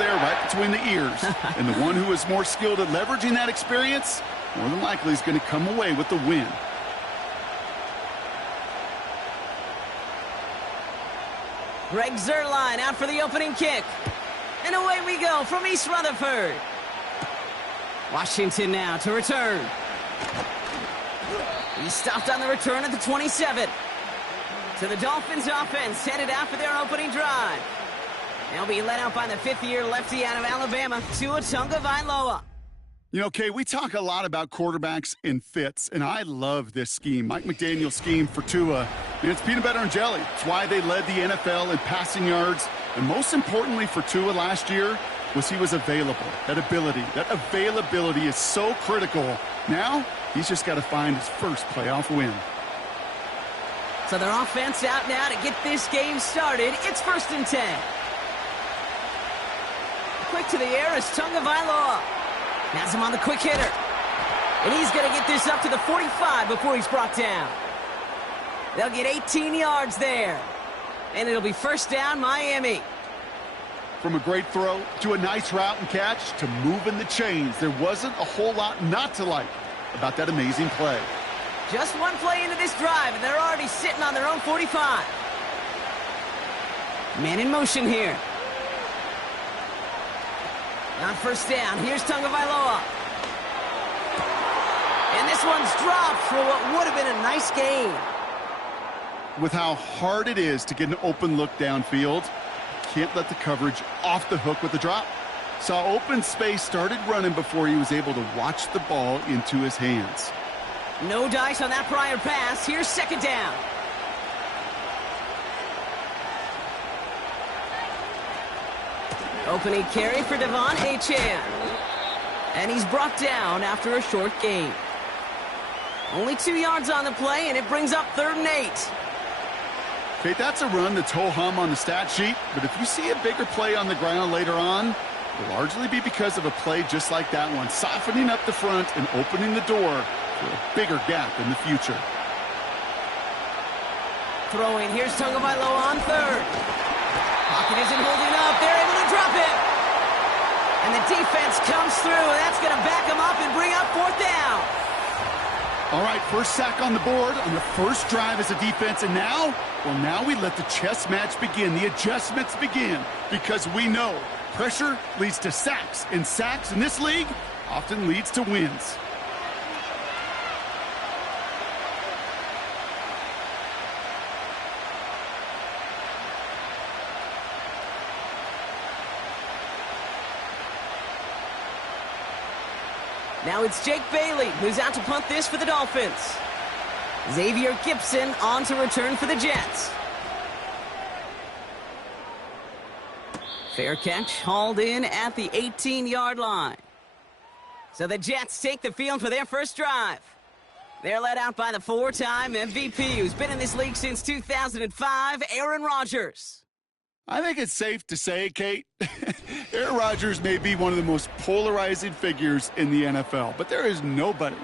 there right between the ears. And the one who is more skilled at leveraging that experience, more than likely is going to come away with the win. Greg Zuerlein out for the opening kick. And away we go from East Rutherford. Washington now to return. He stopped on the return at the 27. So the Dolphins offense headed out for their opening drive. They'll be led out by the fifth-year lefty out of Alabama, Tua Tagovailoa. You know, Kay, we talk a lot about quarterbacks and fits, and I love this scheme. Mike McDaniel's scheme for Tua, and it's peanut butter and jelly. It's why they led the NFL in passing yards. And most importantly for Tua last year was he was available. That availability is so critical. Now, he's just got to find his first playoff win. So their offense out now to get this game started. It's 1st and 10. Quick to the air is Tagovailoa. Has him on the quick hitter. And he's going to get this up to the 45 before he's brought down. They'll get 18 yards there. And it'll be 1st down, Miami. From a great throw to a nice route and catch to moving the chains, there wasn't a whole lot not to like about that amazing play. Just one play into this drive, and they're already sitting on their own 45. Man in motion here. On 1st down, here's Tagovailoa. And this one's dropped for what would have been a nice gain. With how hard it is to get an open look downfield, can't let the coverage off the hook with the drop. Saw open space, started running before he was able to watch the ball into his hands. No dice on that prior pass. Here's 2nd down. Opening carry for Devon Achane. And he's brought down after a short gain. Only 2 yards on the play, and it brings up 3rd and 8. Okay, that's a run that's ho-hum on the stat sheet, but if you see a bigger play on the ground later on, it'll largely be because of a play just like that one, softening up the front and opening the door for a bigger gap in the future. Throwing, here's Tagovailoa on 3rd. Pocket isn't holding up, they're able to drop it. And the defense comes through, and that's going to back them up and bring up 4th down. All right, first sack on the board on the first drive as a defense, and now we let the chess match begin, the adjustments begin, because we know pressure leads to sacks, and sacks in this league often leads to wins. Now it's Jake Bailey, who's out to punt this for the Dolphins. Xavier Gipson on to return for the Jets. Fair catch, hauled in at the 18-yard line. So the Jets take the field for their first drive. They're led out by the 4-time MVP who's been in this league since 2005, Aaron Rodgers. I think it's safe to say, Kate, Aaron Rodgers may be one of the most polarizing figures in the NFL, but there is nobody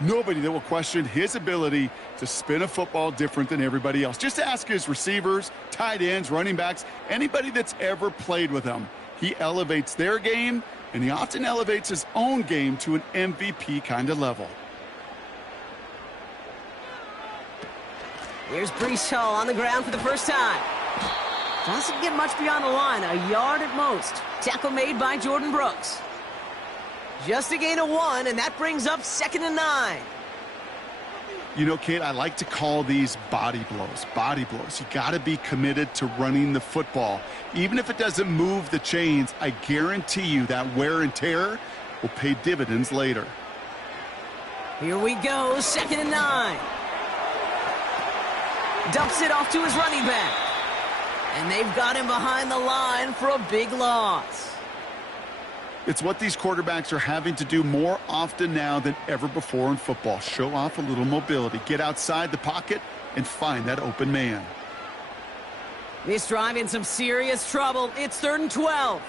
that will question his ability to spin a football different than everybody else. Just ask his receivers, tight ends, running backs, anybody that's ever played with him. He elevates their game, and he often elevates his own game to an MVP kind of level. Here's Breece Hall on the ground for the first time. Doesn't get much beyond the line, a yard at most. Tackle made by Jordan Brooks. Just a gain of 1, and that brings up 2nd and 9. You know, Kate, I like to call these body blows. Body blows. You got to be committed to running the football. Even if it doesn't move the chains, I guarantee you that wear and tear will pay dividends later. Here we go, 2nd and 9. Dumps it off to his running back. And they've got him behind the line for a big loss. It's what these quarterbacks are having to do more often now than ever before in football. Show off a little mobility. Get outside the pocket and find that open man. This drive in some serious trouble. It's 3rd and 12.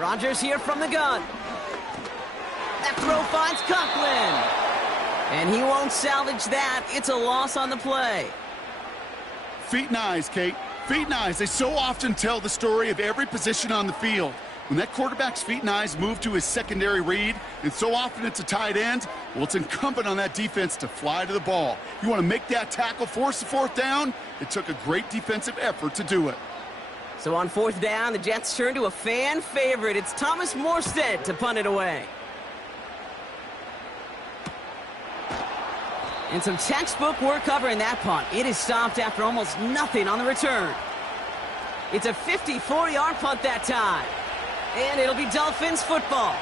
Rodgers here from the gun. That throw finds Conklin. And he won't salvage that. It's a loss on the play. Feet and eyes, Kate. Feet and eyes, they so often tell the story of every position on the field. When that quarterback's feet and eyes move to his secondary read, and so often it's a tight end, well, it's incumbent on that defense to fly to the ball. You want to make that tackle, force the fourth down? It took a great defensive effort to do it. So on fourth down, the Jets turn to a fan favorite. It's Thomas Morstead to punt it away. And some textbook work covering that punt. It is stopped after almost nothing on the return. It's a 54-yard punt that time. And it'll be Dolphins football.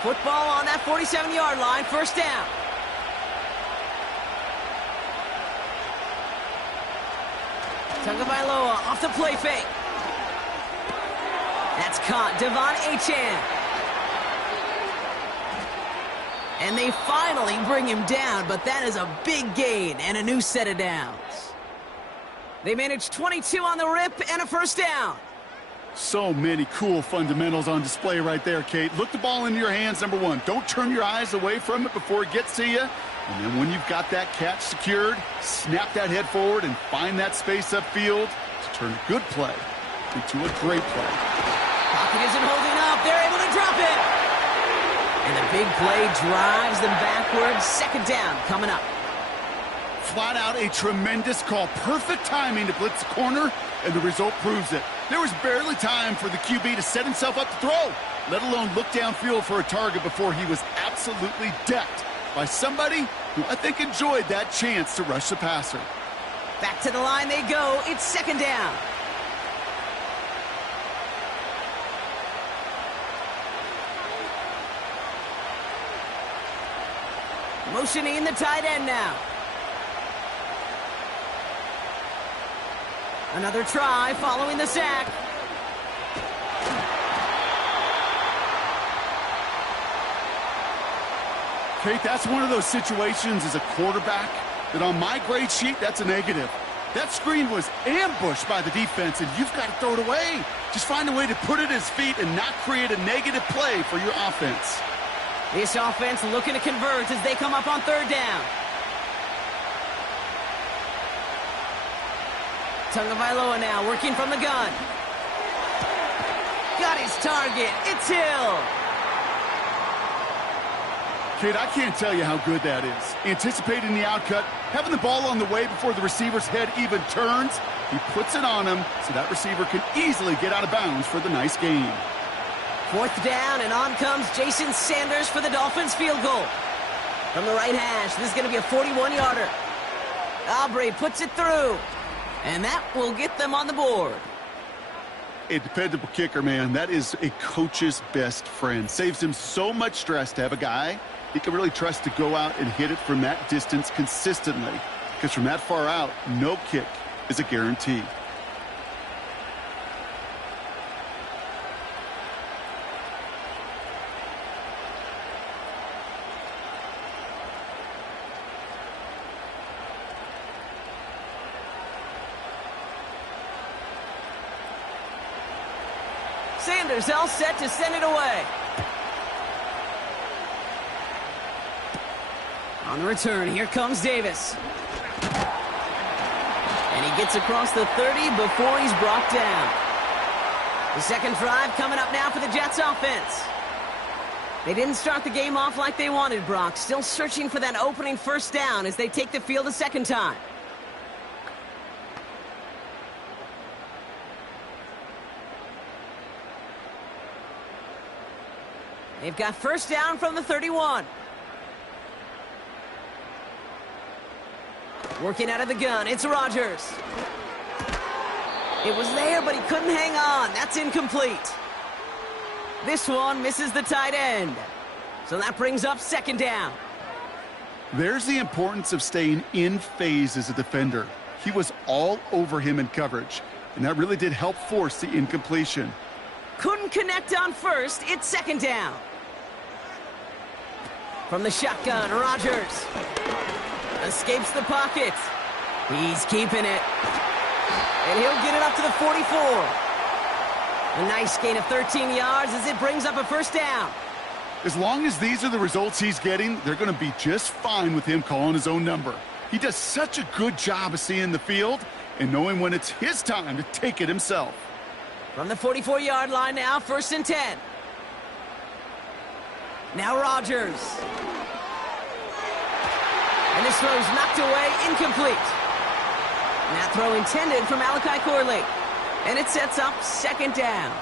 Football on that 47-yard line, first down. Tagovailoa off the play fake. That's caught. Devon Achane. And they finally bring him down, but that is a big gain and a new set of downs. They managed 22 on the rip and a first down. So many cool fundamentals on display right there, Kate. Look the ball into your hands, number one. Don't turn your eyes away from it before it gets to you. And then when you've got that catch secured, snap that head forward and find that space upfield to turn a good play into a great play. Pocket isn't holding up. They're able to drop it. And the big play drives them backwards. Second down coming up. Flat out a tremendous call. Perfect timing to blitz the corner, and the result proves it. There was barely time for the QB to set himself up to throw, let alone look downfield for a target before he was absolutely decked by somebody who I think enjoyed that chance to rush the passer. Back to the line they go. It's second down. Motioning the tight end now. Another try following the sack. Kate, that's one of those situations as a quarterback that on my grade sheet, that's a negative. That screen was ambushed by the defense, and you've got to throw it away. Just find a way to put it at his feet and not create a negative play for your offense. This offense looking to convert as they come up on third down. Tagovailoa now working from the gun. Got his target. It's Hill. Kate, I can't tell you how good that is. Anticipating the outcut, having the ball on the way before the receiver's head even turns, he puts it on him so that receiver can easily get out of bounds for the nice gain. Fourth down, and on comes Jason Sanders for the Dolphins field goal. From the right hash, this is going to be a 41-yarder. Aubrey puts it through, and that will get them on the board. A dependable kicker, man. That is a coach's best friend. Saves him so much stress to have a guy he can really trust to go out and hit it from that distance consistently. Because from that far out, no kick is a guarantee. Sanders all set to send it away. On the return, here comes Davis. And he gets across the 30 before he's brought down. The second drive coming up now for the Jets offense. They didn't start the game off like they wanted, Brock. Still searching for that opening first down as they take the field a second time. They've got first down from the 31. Working out of the gun, it's Rodgers. It was there, but he couldn't hang on. That's incomplete. This one misses the tight end. So that brings up second down. There's the importance of staying in phase as a defender. He was all over him in coverage, and that really did help force the incompletion. Couldn't connect on first. It's second down. From the shotgun, Rodgers escapes the pocket. He's keeping it. And he'll get it up to the 44. A nice gain of 13 yards as it brings up a first down. As long as these are the results he's getting, they're going to be just fine with him calling his own number. He does such a good job of seeing the field and knowing when it's his time to take it himself. From the 44-yard line now, 1st and 10. Now Rodgers. And this throw's knocked away, incomplete. And that throw intended for Malachi Corley. And it sets up 2nd down.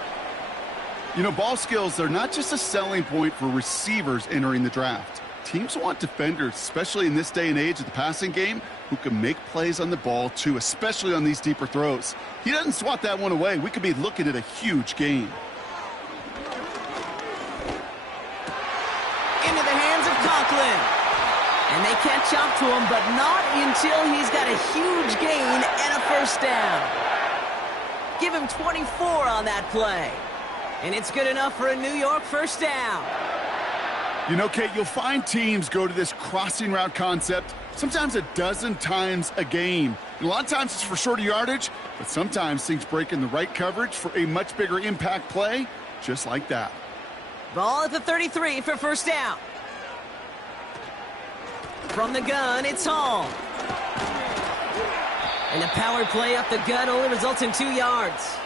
You know, ball skills, they're not just a selling point for receivers entering the draft. Teams want defenders, especially in this day and age of the passing game, who can make plays on the ball, too, especially on these deeper throws. He doesn't swat that one away. We could be looking at a huge gain. Into the hands of Conklin. And they catch up to him, but not until he's got a huge gain and a first down. Give him 24 on that play. And it's good enough for a New York first down. You know, Kate, you'll find teams go to this crossing route concept sometimes a dozen times a game. And a lot of times it's for shorter yardage, but sometimes things break in the right coverage for a much bigger impact play, just like that. Ball at the 33 for first down. From the gun, it's Hall. And the power play up the gut only results in 2 yards.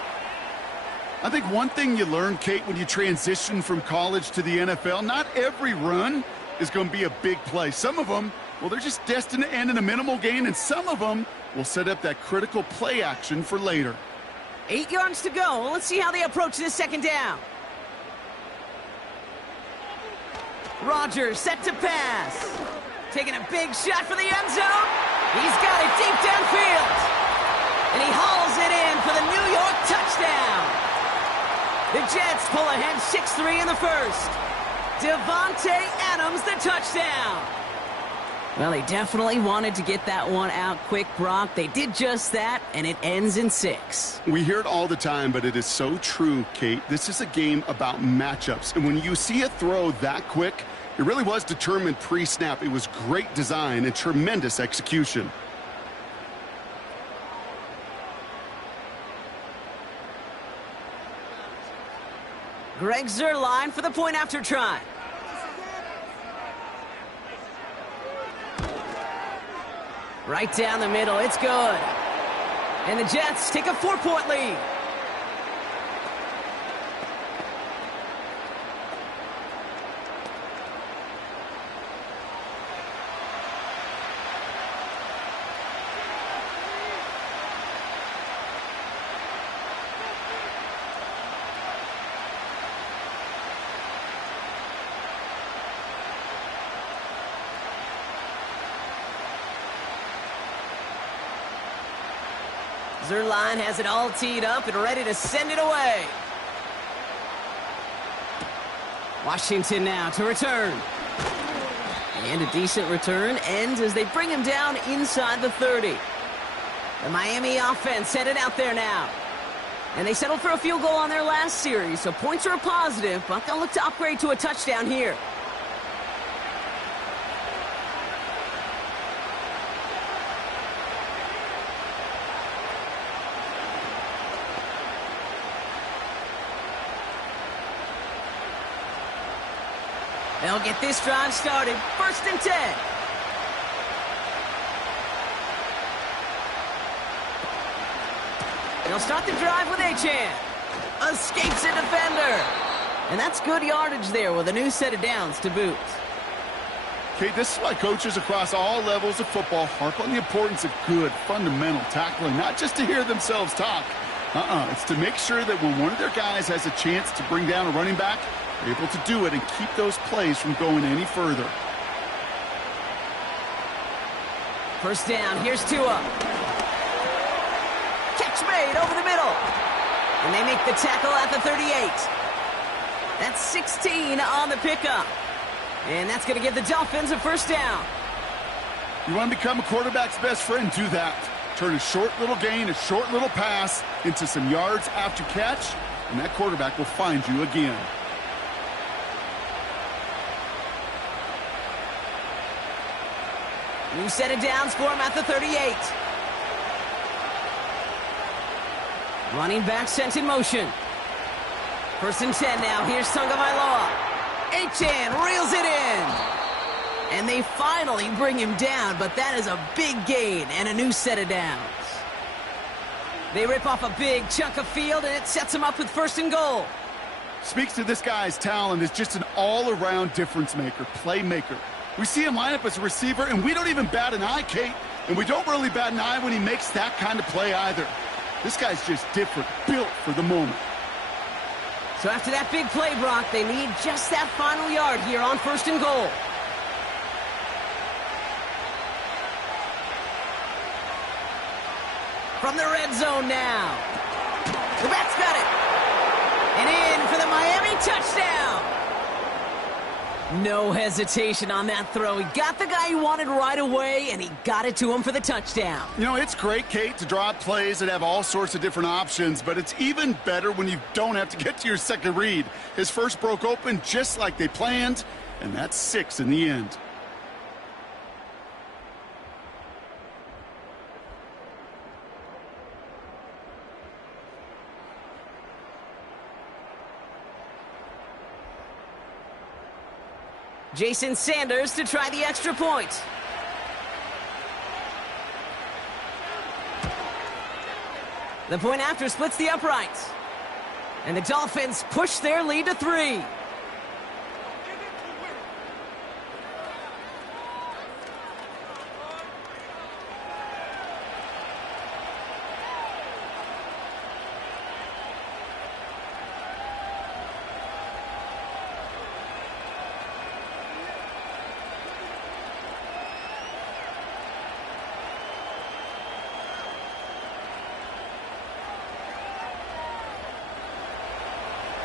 I think one thing you learn, Kate, when you transition from college to the NFL, not every run is going to be a big play. Some of them, well, they're just destined to end in a minimal gain, and some of them will set up that critical play action for later. 8 yards to go. Let's see how they approach this 2nd down. Rodgers set to pass. Taking a big shot for the end zone. He's got it deep downfield. And he hauls it in for the New York touchdown. The Jets pull ahead 6-3 in the first. Devontae Adams, the touchdown. Well, they definitely wanted to get that one out quick, Brock. They did just that, and it ends in 6. We hear it all the time, but it is so true, Kate. This is a game about matchups. And when you see a throw that quick, it really was determined pre-snap. It was great design and tremendous execution. Greg Zuerlein for the point after try. Right down the middle, it's good. And the Jets take a 4-point lead. Zuerlein has it all teed up and ready to send it away. Washington now to return. And a decent return ends as they bring him down inside the 30. The Miami offense headed out there now. And they settled for a field goal on their last series, so points are a positive, but they'll look to upgrade to a touchdown here. They'll get this drive started. 1st and 10. They'll start the drive with Achane. Escapes a defender. And that's good yardage there with a new set of downs to boot. Okay, this is why coaches across all levels of football harp on the importance of good, fundamental tackling, not just to hear themselves talk. It's to make sure that when one of their guys has a chance to bring down a running back, they're able to do it and keep those plays from going any further. First down, here's Tua. Catch made over the middle. And they make the tackle at the 38. That's 16 on the pickup. And that's going to give the Dolphins a first down. You want to become a quarterback's best friend, do that. Turn a short little gain, a short little pass into some yards after catch, and that quarterback will find you again. New set of downs for him at the 38. Running back sent in motion. First and 10 now. Here's Tagovailoa. Achane reels it in. And they finally bring him down, but that is a big gain and a new set of downs. They rip off a big chunk of field, and it sets him up with first and goal. Speaks to this guy's talent as just an all-around difference maker, playmaker. We see him line up as a receiver, and we don't even bat an eye, Kate. And we don't really bat an eye when he makes that kind of play either. This guy's just different, built for the moment. So after that big play, Brock, they need just that final yard here on first and goal. From the red zone now. The bat's got it. And in for the Miami touchdown. No hesitation on that throw. He got the guy he wanted right away, and he got it to him for the touchdown. You know, it's great, Kate, to draw up plays that have all sorts of different options, but it's even better when you don't have to get to your second read. His first broke open just like they planned, and that's 6 in the end. Jason Sanders to try the extra point. The point after splits the uprights. And the Dolphins push their lead to 3.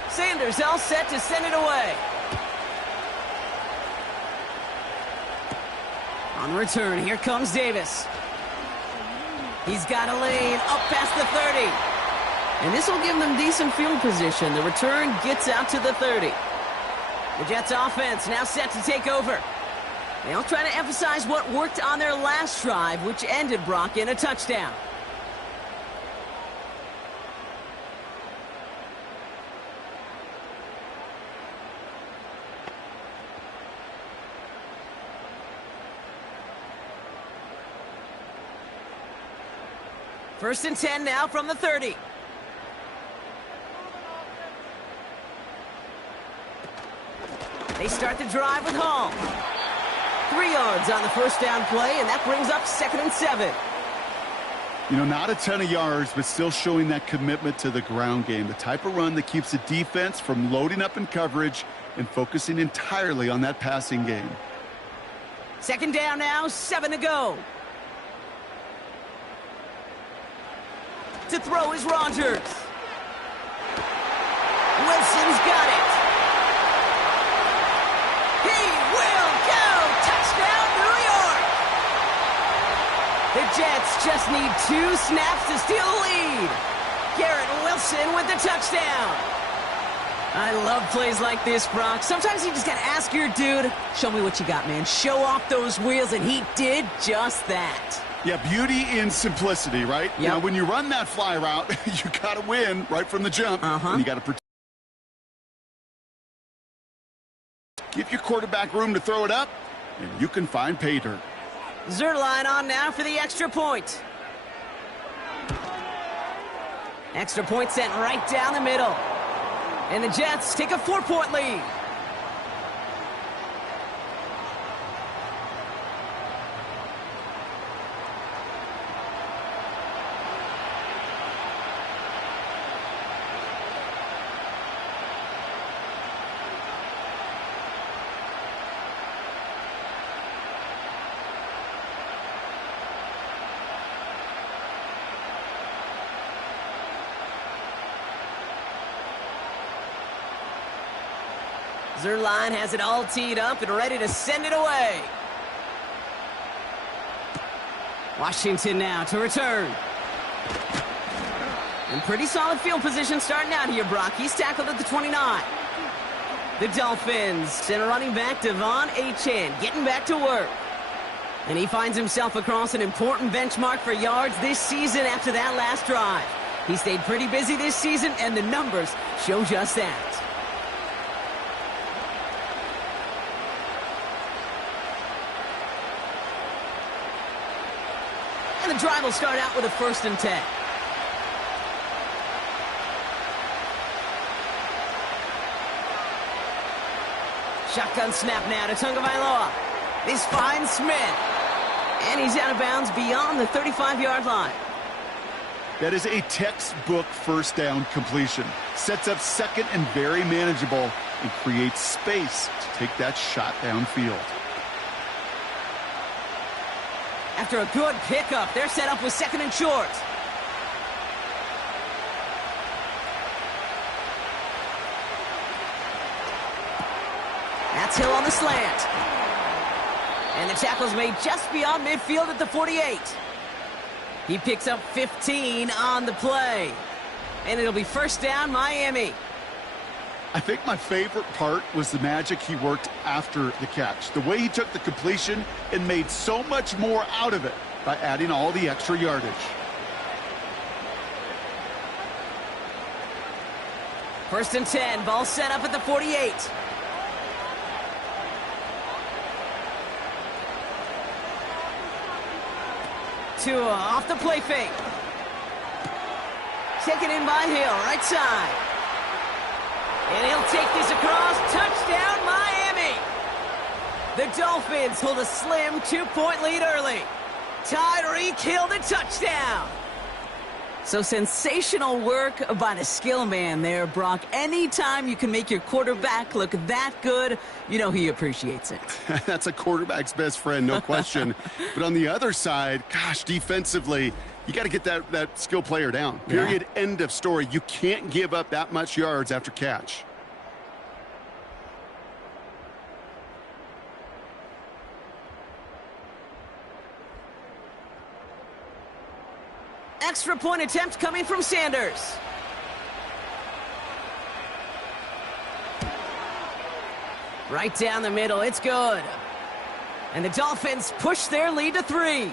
Sanders all set to send it away. On return, here comes Davis. He's got a lane up past the 30. And this will give them decent field position. The return gets out to the 30. The Jets offense now set to take over. They'll try to emphasize what worked on their last drive, which ended, Brock, in a touchdown. First and 10 now from the 30. They start the drive with Hall. 3 yards on the first down play, and that brings up 2nd and 7. You know, not a ton of yards, but still showing that commitment to the ground game. The type of run that keeps the defense from loading up in coverage and focusing entirely on that passing game. 2nd down now, 7 to go. To throw is Rodgers. Wilson's got it. He will go! Touchdown, New York! The Jets just need 2 snaps to steal the lead. Garrett Wilson with the touchdown. I love plays like this, Brock. Sometimes you just got to ask your dude, show me what you got, man. Show off those wheels, and he did just that. Yeah, beauty in simplicity, right? Yep. Now, when you run that fly route, you got to win right from the jump. And you got to protect. Give your quarterback room to throw it up, and you can find pay dirt. Zerline on now for the extra point. Extra point sent right down the middle. And the Jets take a 4-point lead. Zerline has it all teed up and ready to send it away. Washington now to return. And pretty solid field position starting out here, Brock. He's tackled at the 29. The Dolphins and running back Devon Achane getting back to work. And he finds himself across an important benchmark for yards this season after that last drive. He stayed pretty busy this season, and the numbers show just that. And the drive will start out with a 1st and 10. Shotgun snap now to Tagovailoa. This finds Smith. And he's out of bounds beyond the 35-yard line. That is a textbook 1st down completion. Sets up 2nd and very manageable and creates space to take that shot downfield. After a good pickup, they're set up with 2nd and short. That's Hill on the slant. And the tackle's made just beyond midfield at the 48. He picks up 15 on the play. And it'll be 1st down, Miami. I think my favorite part was the magic he worked after the catch. The way he took the completion and made so much more out of it by adding all the extra yardage. First and 10, ball set up at the 48. Tua off the play fake. Taken in by Hill, right side. And he'll take this across. Touchdown, Miami. The Dolphins hold a slim 2-point lead early. Tyreek Hill the touchdown. So sensational work by the skill man there, Brock. Anytime you can make your quarterback look that good, you know he appreciates it. That's a quarterback's best friend, no question. But on the other side, gosh, defensively, you got to get that skill player down. Period. Yeah. End of story. You can't give up that much yards after catch. Extra point attempt coming from Sanders. Right down the middle, it's good. And the Dolphins push their lead to 3.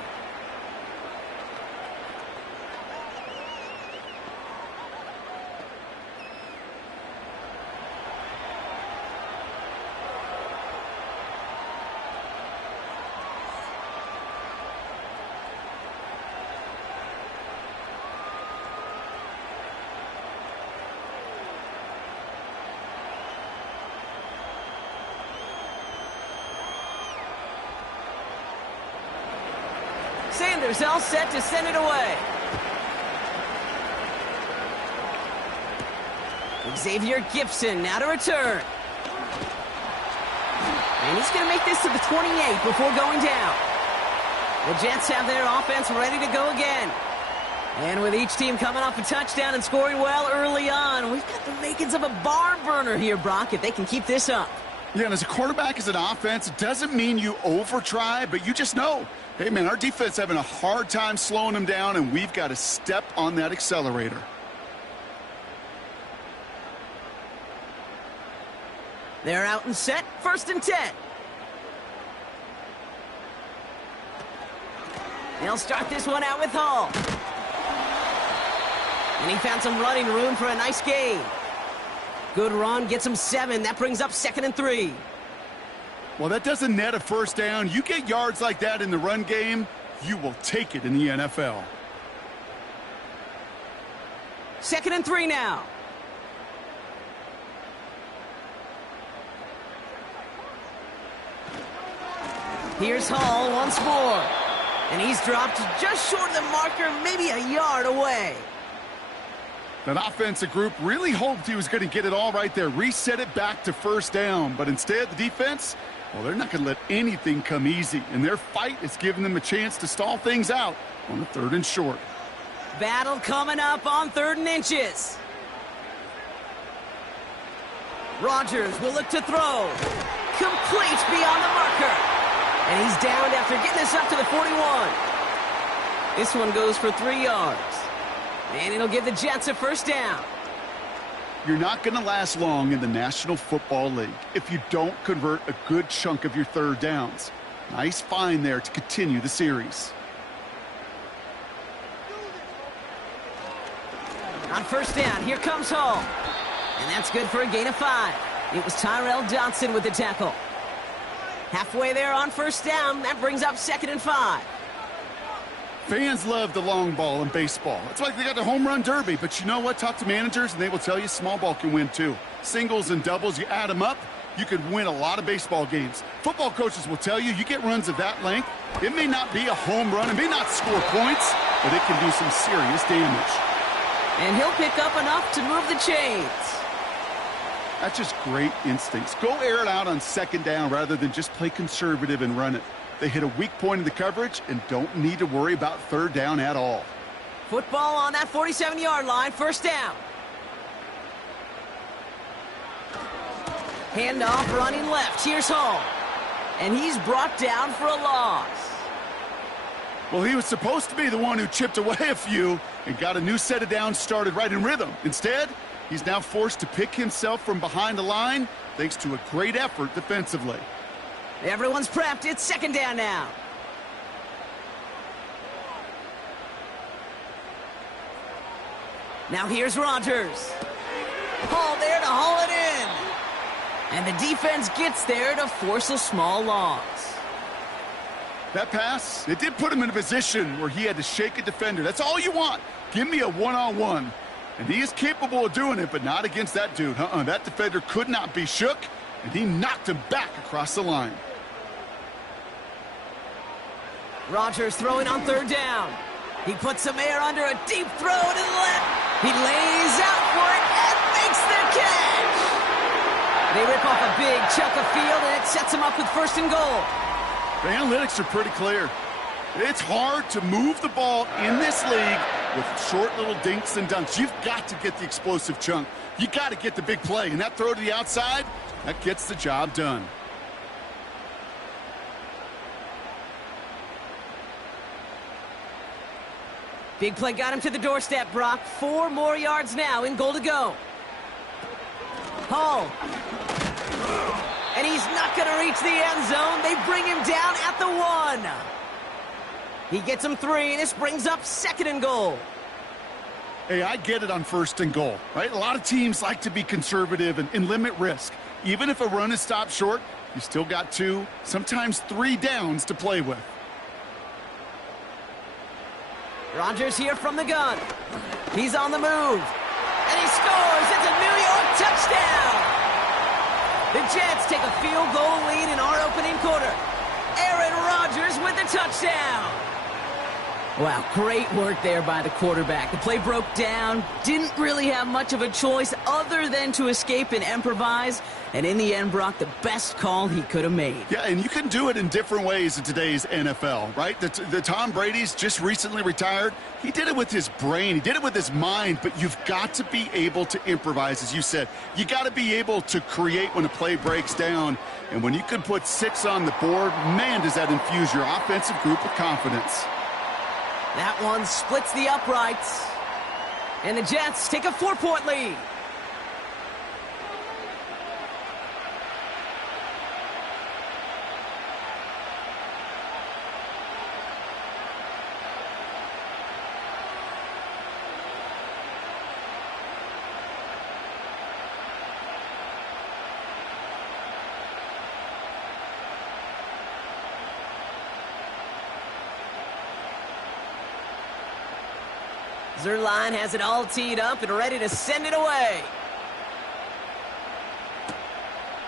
Sanders all set to send it away. Xavier Gibson now to return. And he's going to make this to the 28 before going down. The Jets have their offense ready to go again. And with each team coming off a touchdown and scoring well early on, we've got the makings of a barn burner here, Brock, if they can keep this up. Yeah, and as a quarterback, as an offense, it doesn't mean you over-try, but you just know, hey, man, our defense having a hard time slowing them down, and we've got to step on that accelerator. They're out and set. 1st and 10. They'll start this one out with Hall. And he found some running room for a nice gain. Good run, gets him 7. That brings up 2nd and 3. Well, that doesn't net a 1st down. You get yards like that in the run game, you will take it in the NFL. 2nd and 3 now. Here's Hall once more. And he's dropped just short of the marker, maybe a yard away. That offensive group really hoped he was going to get it all right there, reset it back to 1st down. But instead, the defense, well, they're not going to let anything come easy. And their fight is giving them a chance to stall things out on the 3rd and short. Battle coming up on 3rd and inches. Rodgers will look to throw. Complete beyond the marker. And he's downed after getting this up to the 41. This one goes for 3 yards. And it'll give the Jets a 1st down. You're not going to last long in the National Football League if you don't convert a good chunk of your 3rd downs. Nice find there to continue the series. On first down, here comes Hall. And that's good for a gain of 5. It was Tyrell Dodson with the tackle. Halfway there on first down, that brings up 2nd and 5. Fans love the long ball in baseball. It's like they got the home run derby, but you know what? Talk to managers, and they will tell you small ball can win too. Singles and doubles, you add them up, you could win a lot of baseball games. Football coaches will tell you get runs of that length. It may not be a home run, it may not score points, but it can do some serious damage. And he'll pick up enough to move the chains. That's just great instincts. Go air it out on 2nd down rather than just play conservative and run it. They hit a weak point in the coverage and don't need to worry about 3rd down at all. Football on that 47-yard line, first down. Handoff running left. Here's Hall. And he's brought down for a loss. Well, he was supposed to be the one who chipped away a few and got a new set of downs started right in rhythm. Instead, he's now forced to pick himself from behind the line thanks to a great effort defensively. Everyone's prepped. It's 2nd down now. Now here's Rodgers. Hall there to haul it in. And the defense gets there to force a small loss. That pass, it did put him in a position where he had to shake a defender. That's all you want. Give me a one-on-one. And he is capable of doing it, but not against that dude. That defender could not be shook, and he knocked him back across the line. Rodgers throwing on 3rd down. He puts some air under a deep throw to the left. He lays out for it and makes the catch. They rip off a big chunk of field, and it sets him up with 1st and goal. The analytics are pretty clear. It's hard to move the ball in this league with short little dinks and dunks. You've got to get the explosive chunk. You got to get the big play. And that throw to the outside, that gets the job done. Big play got him to the doorstep, Brock. 4 more yards now in goal to go. Hall. And he's not going to reach the end zone. They bring him down at the 1. He gets him 3, and this brings up 2nd and goal. Hey, I get it on 1st and goal, right? A lot of teams like to be conservative and limit risk. Even if a run is stopped short, you still got 2, sometimes 3 downs to play with. Rodgers here from the gun. He's on the move. And he scores. It's a New York touchdown. The Jets take a field goal lead in our opening quarter. Aaron Rodgers with the touchdown. Wow, great work there by the quarterback. The play broke down, didn't really have much of a choice other than to escape and improvise, and in the end, Brock, the best call he could have made. Yeah, and you can do it in different ways in today's NFL, right? The Tom Brady's just recently retired. He did it with his brain. He did it with his mind, but you've got to be able to improvise, as you said. You got to be able to create when a play breaks down, and when you can put 6 on the board, man, does that infuse your offensive group with confidence. That one splits the uprights. And the Jets take a 4-point lead. Zerline has it all teed up and ready to send it away.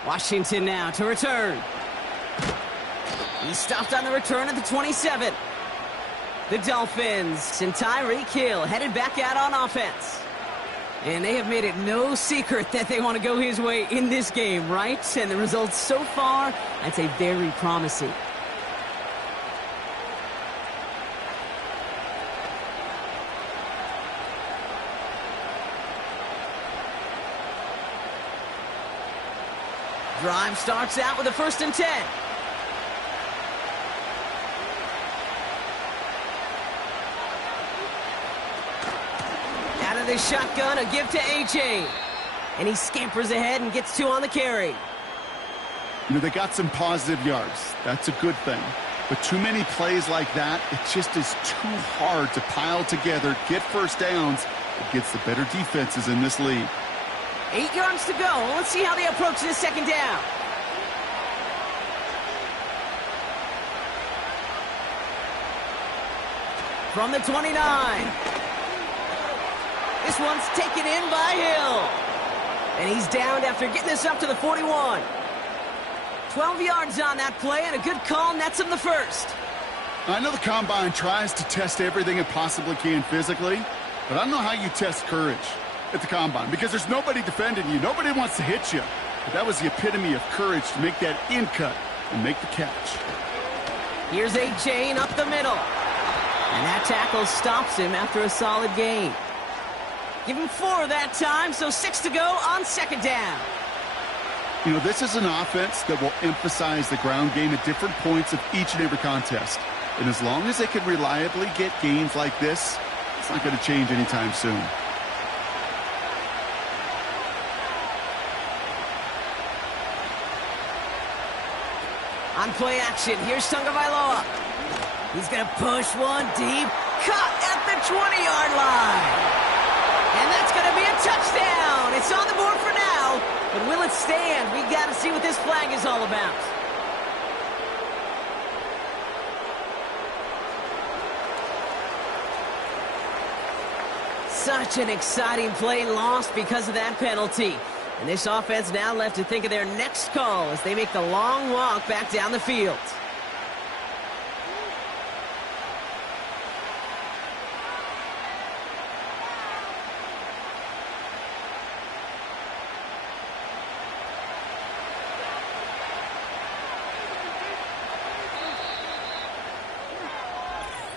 Washington now to return. He stopped on the return at the 27. The Dolphins and Tyreek Hill headed back out on offense. And they have made it no secret that they want to go his way in this game, right? And the results so far, I'd say very promising. Drive starts out with a 1st and 10. Out of the shotgun, a give to A.J. And he scampers ahead and gets 2 on the carry. You know, they got some positive yards. That's a good thing. But too many plays like that, it just is too hard to pile together, get 1st downs, against the better defenses in this league. 8 yards to go. Let's see how they approach this second down. From the 29. This one's taken in by Hill. And he's downed after getting this up to the 41. 12 yards on that play, and a good call nets him the first. I know the Combine tries to test everything it possibly can physically, but I don't know how you test courage at the Combine because there's nobody defending you. Nobody wants to hit you. But that was the epitome of courage to make that in cut and make the catch. Here's a chain up the middle. And that tackle stops him after a solid gain. Give him 4 that time, so 6 to go on second down. You know, this is an offense that will emphasize the ground game at different points of each and every contest. And as long as they can reliably get gains like this, it's not going to change anytime soon. On play action, here's Tagovailoa. He's going to push one deep. Caught at the 20-yard line. And that's going to be a touchdown. It's on the board for now. But will it stand? We got to see what this flag is all about. Such an exciting play lost because of that penalty. And this offense now left to think of their next call as they make the long walk back down the field.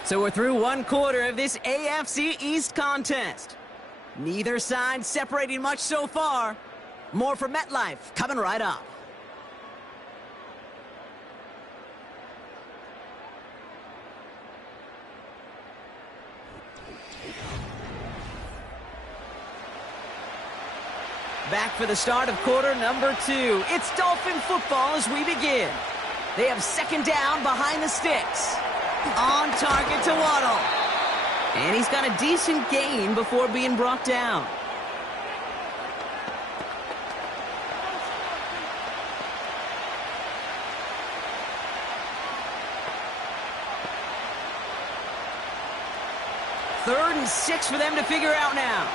So we're through one quarter of this AFC East contest. Neither side separating much so far. More from MetLife coming right up. Back for the start of quarter number 2. It's Dolphin football as we begin. They have second down behind the sticks. On target to Waddle. And he's got a decent gain before being brought down. Third and 6 for them to figure out now.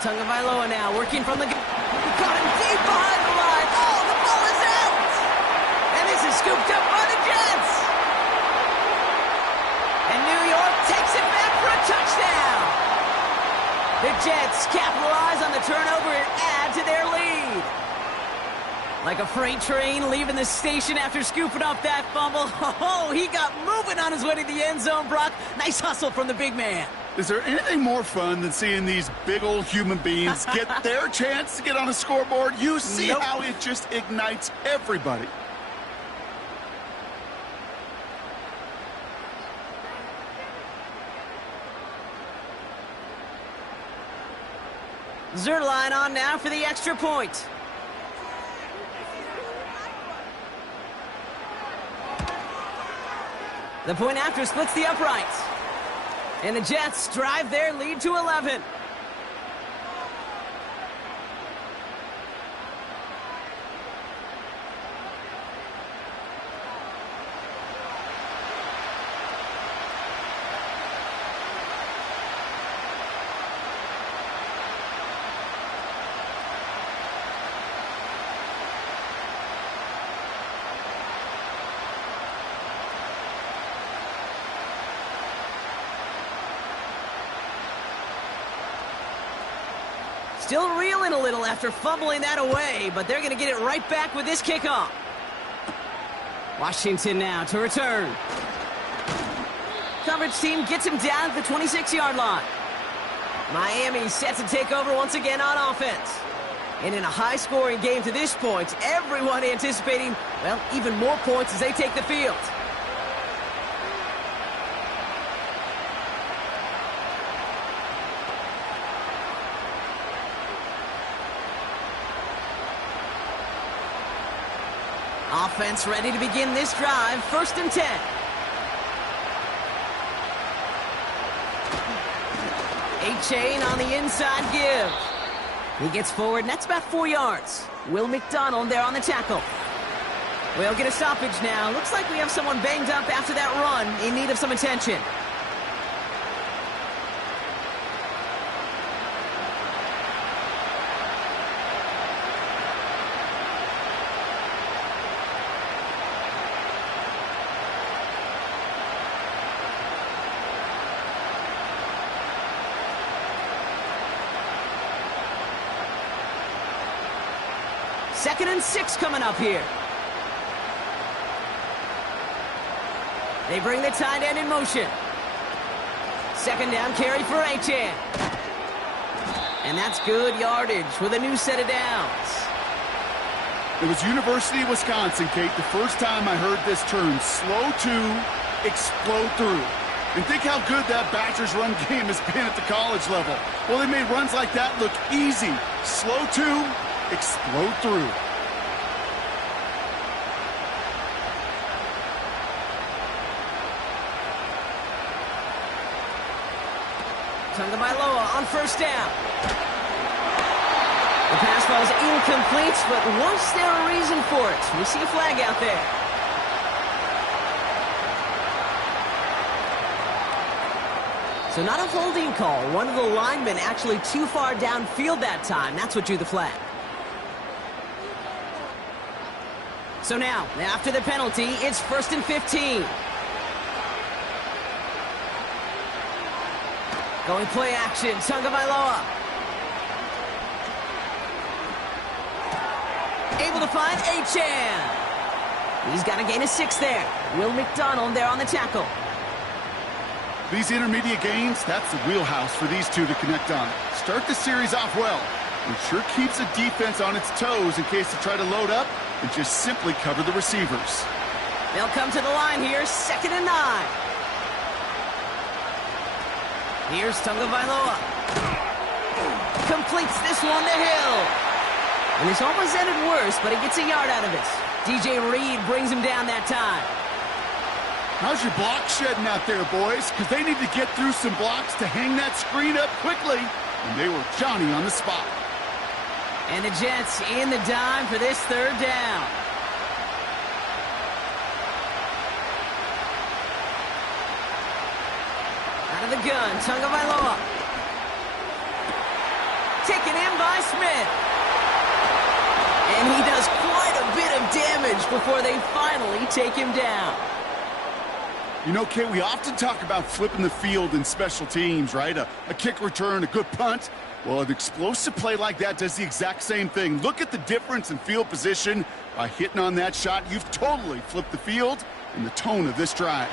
Tagovailoa now working from the... Caught him deep behind the line. Oh, the ball is out! And this is scooped up by the Jets. And New York takes it back for a touchdown. The Jets capitalize on the turnover and add to their lead. Like a freight train leaving the station after scooping up that fumble. Oh, he got moving on his way to the end zone, Brock. Nice hustle from the big man. Is there anything more fun than seeing these big old human beings get their chance to get on a scoreboard? You see how it just ignites everybody. Zerline on now for the extra point. The point after splits the uprights. And the Jets drive their lead to 11. Still reeling a little after fumbling that away, but they're going to get it right back with this kickoff. Washington now to return. Coverage team gets him down at the 26-yard line. Miami set to take over once again on offense. And in a high-scoring game to this point, everyone anticipating, well, even more points as they take the field. Offense ready to begin this drive. 1st and 10. A-Chain on the inside give. He gets forward, and that's about 4 yards. Will McDonald there on the tackle. We'll get a stoppage now. Looks like we have someone banged up after that run, in need of some attention. Second and 6 coming up here. They bring the tight end in motion. Second down carry for A-Chan. And that's good yardage with a new set of downs. It was University of Wisconsin, Kate, the first time I heard this term, slow to explode through. And think how good that Badgers run game has been at the college level. Well, they made runs like that look easy. Slow to explode through. Tagovailoa on first down. The pass ball is incomplete, but was there a reason for it? We see a flag out there. So not a holding call. One of the linemen actually too far downfield that time. That's what drew the flag. So now, after the penalty, it's 1st and 15. Going play action, Tagovailoa. Able to find A-Chan. He's got to gain a 6 there. Will McDonald there on the tackle. These intermediate gains, that's the wheelhouse for these two to connect on. Start the series off well. It sure keeps the defense on its toes in case they try to load up and just simply cover the receivers. They'll come to the line here, 2nd and 9. Here's Tagovailoa. Completes this one to Hill. And this almost ended worse, but he gets a yard out of it. DJ Reed brings him down that time. How's your block shedding out there, boys? Because they need to get through some blocks to hang that screen up quickly. And they were Johnny on the spot. And the Jets in the dime for this 3rd down. Out of the gun, Tagovailoa. Taken in by Smith. And he does quite a bit of damage before they finally take him down. You know, Kate, we often talk about flipping the field in special teams, right? A kick return, a good punt. Well, an explosive play like that does the exact same thing. Look at the difference in field position. By hitting on that shot, you've totally flipped the field and the tone of this drive.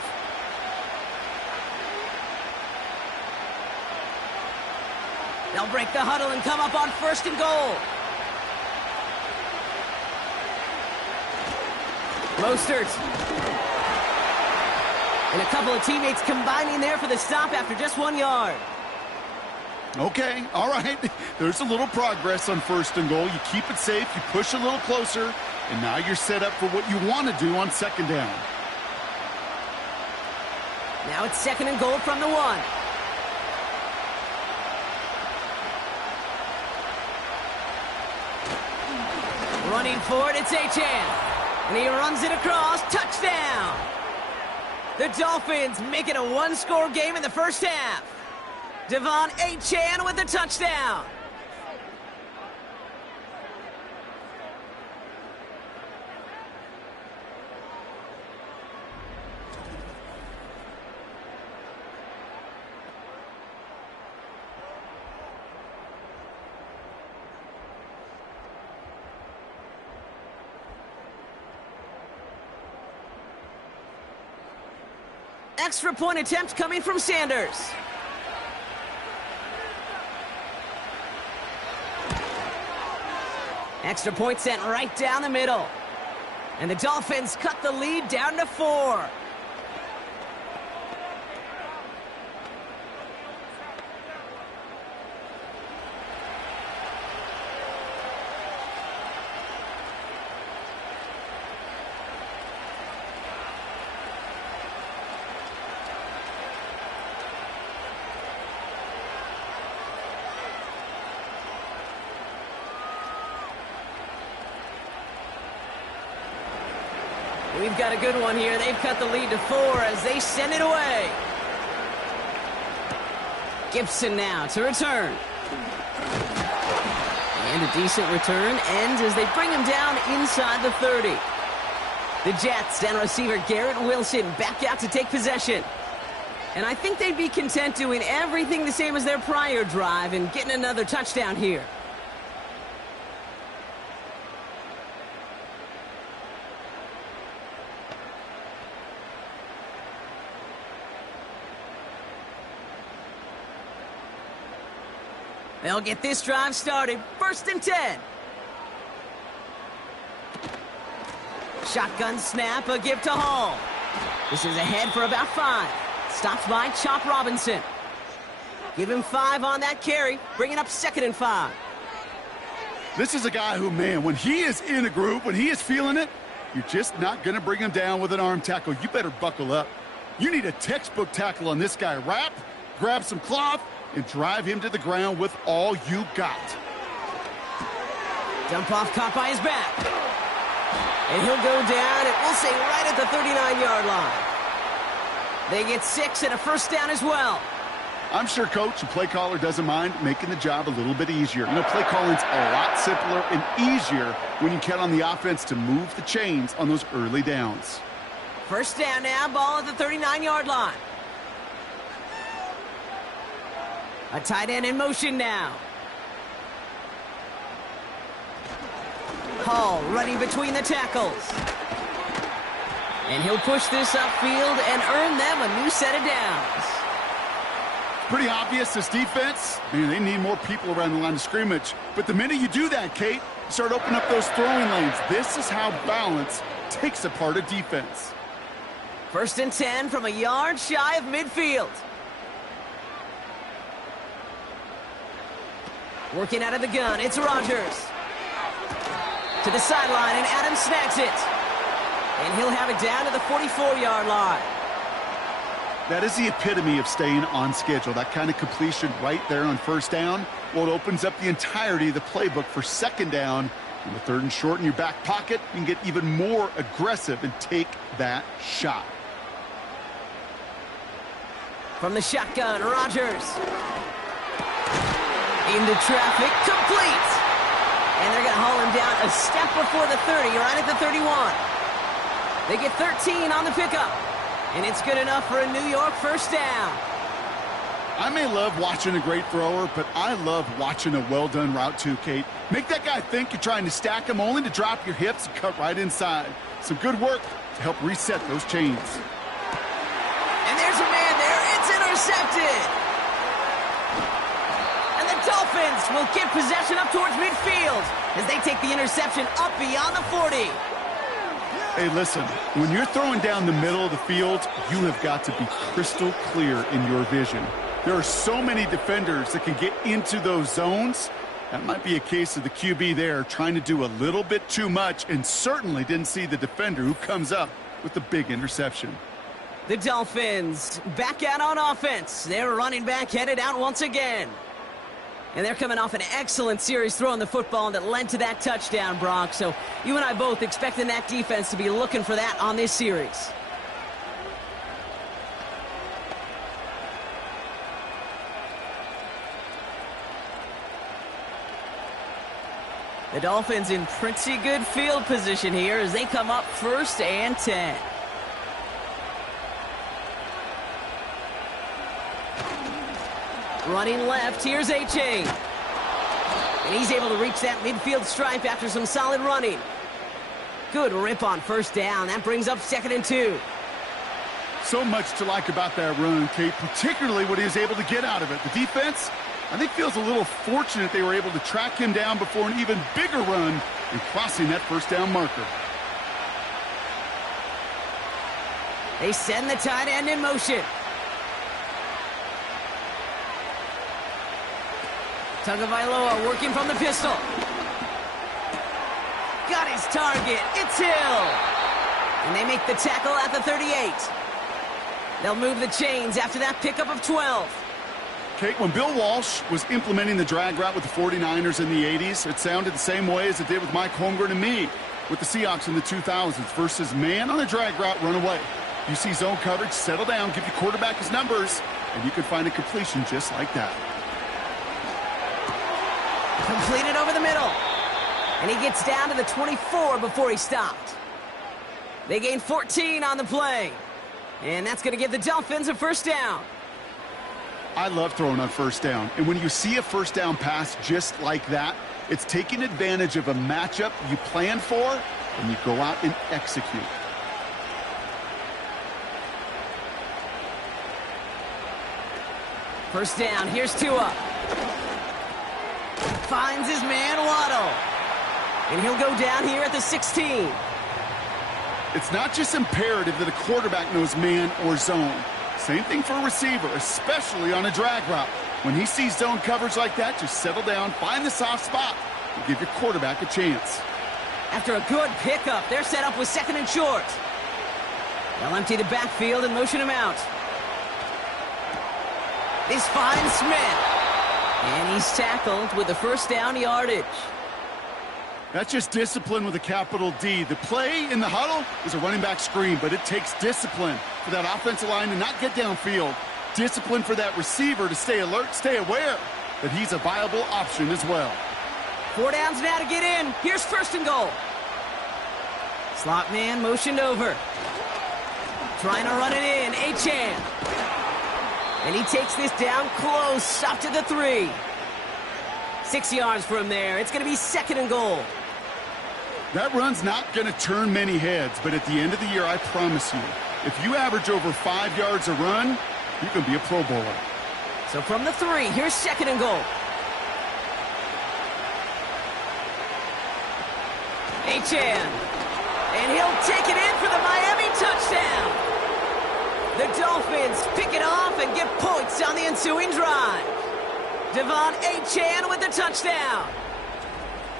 They'll break the huddle and come up on 1st and goal. Mostert. And a couple of teammates combining there for the stop after just 1 yard. Okay, all right. There's a little progress on 1st and goal. You keep it safe, you push a little closer, and now you're set up for what you want to do on 2nd down. Now it's 2nd and goal from the 1. Running for it, it's A-Chan. And he runs it across, touchdown! The Dolphins make it a 1-score game in the 1st half. Devon A-Chan with the touchdown. Extra point attempt coming from Sanders. Extra point sent right down the middle. And the Dolphins cut the lead down to 4. We've got a good one here. They've cut the lead to 4 as they send it away. Gibson now to return. And a decent return ends as they bring him down inside the 30. The Jets and receiver Garrett Wilson back out to take possession. And I think they'd be content doing everything the same as their prior drive and getting another touchdown here. They'll get this drive started. 1st and 10. Shotgun snap, a give to Hall. This is ahead for about 5. Stops by Chop Robinson. Give him 5 on that carry. Bring it up 2nd and 5. This is a guy who, man, when he is in a groove, when he is feeling it, you're just not going to bring him down with an arm tackle. You better buckle up. You need a textbook tackle on this guy. Wrap, grab some cloth, and drive him to the ground with all you got. Dump off caught by his back. And he'll go down, and we'll say right at the 39-yard line. They get 6 and a 1st down as well. I'm sure coach and play caller doesn't mind making the job a little bit easier. You know, play calling's a lot simpler and easier when you count on the offense to move the chains on those early downs. 1st down now, ball at the 39-yard line. A tight end in motion now. Hall running between the tackles. And he'll push this upfield and earn them a new set of downs. Pretty obvious, this defense, man, they need more people around the line of scrimmage. But the minute you do that, Kate, you start opening up those throwing lanes. This is how balance takes apart a defense. 1st and 10 from a yard shy of midfield. Working out of the gun, it's Rodgers. To the sideline, and Adams snags it. And he'll have it down to the 44-yard line. That is the epitome of staying on schedule. That kind of completion right there on 1st down. Well, it opens up the entirety of the playbook for 2nd down. On the 3rd and short in your back pocket, you can get even more aggressive and take that shot. From the shotgun, Rodgers. Into traffic, complete. And they're going to haul him down a step before the 30, right at the 31. They get 13 on the pickup. And it's good enough for a New York 1st down. I may love watching a great thrower, but I love watching a well-done route too, Kate. Make that guy think you're trying to stack him only to drop your hips and cut right inside. Some good work to help reset those chains. And there's a man there. It's intercepted. Dolphins will get possession up towards midfield as they take the interception up beyond the 40. Hey, listen, when you're throwing down the middle of the field, you have got to be crystal clear in your vision. There are so many defenders that can get into those zones. That might be a case of the QB there trying to do a little bit too much and certainly didn't see the defender who comes up with the big interception. The Dolphins back out on offense. Their running back headed out once again. And they're coming off an excellent series throwing the football that led to that touchdown, Brock. So you and I both expecting that defense to be looking for that on this series. The Dolphins in pretty good field position here as they come up 1st and 10. Running left, here's A-Chain. And he's able to reach that midfield stripe after some solid running. Good rip on 1st down. That brings up 2nd and 2. So much to like about that run, Kate, particularly what he was able to get out of it. The defense, I think, feels a little fortunate they were able to track him down before an even bigger run and crossing that 1st down marker. They send the tight end in motion. Tagovailoa working from the pistol. Got his target. It's Hill. And they make the tackle at the 38. They'll move the chains after that pickup of 12. Kate, when Bill Walsh was implementing the drag route with the 49ers in the 80s, it sounded the same way as it did with Mike Holmgren and me. with the Seahawks in the 2000s versus man on a drag route run away. You see zone coverage, settle down, give your quarterback his numbers, and you can find a completion just like that. Completed over the middle. And he gets down to the 24 before he stopped. They gain 14 on the play. And that's going to give the Dolphins a first down. I love throwing on first down. And when you see a first down pass just like that, it's taking advantage of a matchup you plan for, and you go out and execute. First down, here's Tua. Finds his man, Waddle. And he'll go down here at the 16. It's not just imperative that a quarterback knows man or zone. Same thing for a receiver, especially on a drag route. When he sees zone coverage like that, just settle down, find the soft spot, and give your quarterback a chance. After a good pickup, they're set up with second and short. They'll empty the backfield and motion him out. This finds Smith. And he's tackled with the first down yardage. That's just discipline with a capital D. The play in the huddle is a running back screen, but it takes discipline for that offensive line to not get downfield. Discipline for that receiver to stay alert, stay aware that he's a viable option as well. 4 downs now to get in. Here's first and goal. Slot man motioned over. Trying to run it in. Achane. And he takes this down close, up to the 3. 6 yards from there. It's going to be second and goal. That run's not going to turn many heads, but at the end of the year, I promise you, if you average over 5 yards a run, you can be a Pro Bowler. So from the 3, here's second and goal. Achane. And he'll take it in for the Miami touchdown. The Dolphins pick it off and get points on the ensuing drive. Devon Achane with the touchdown.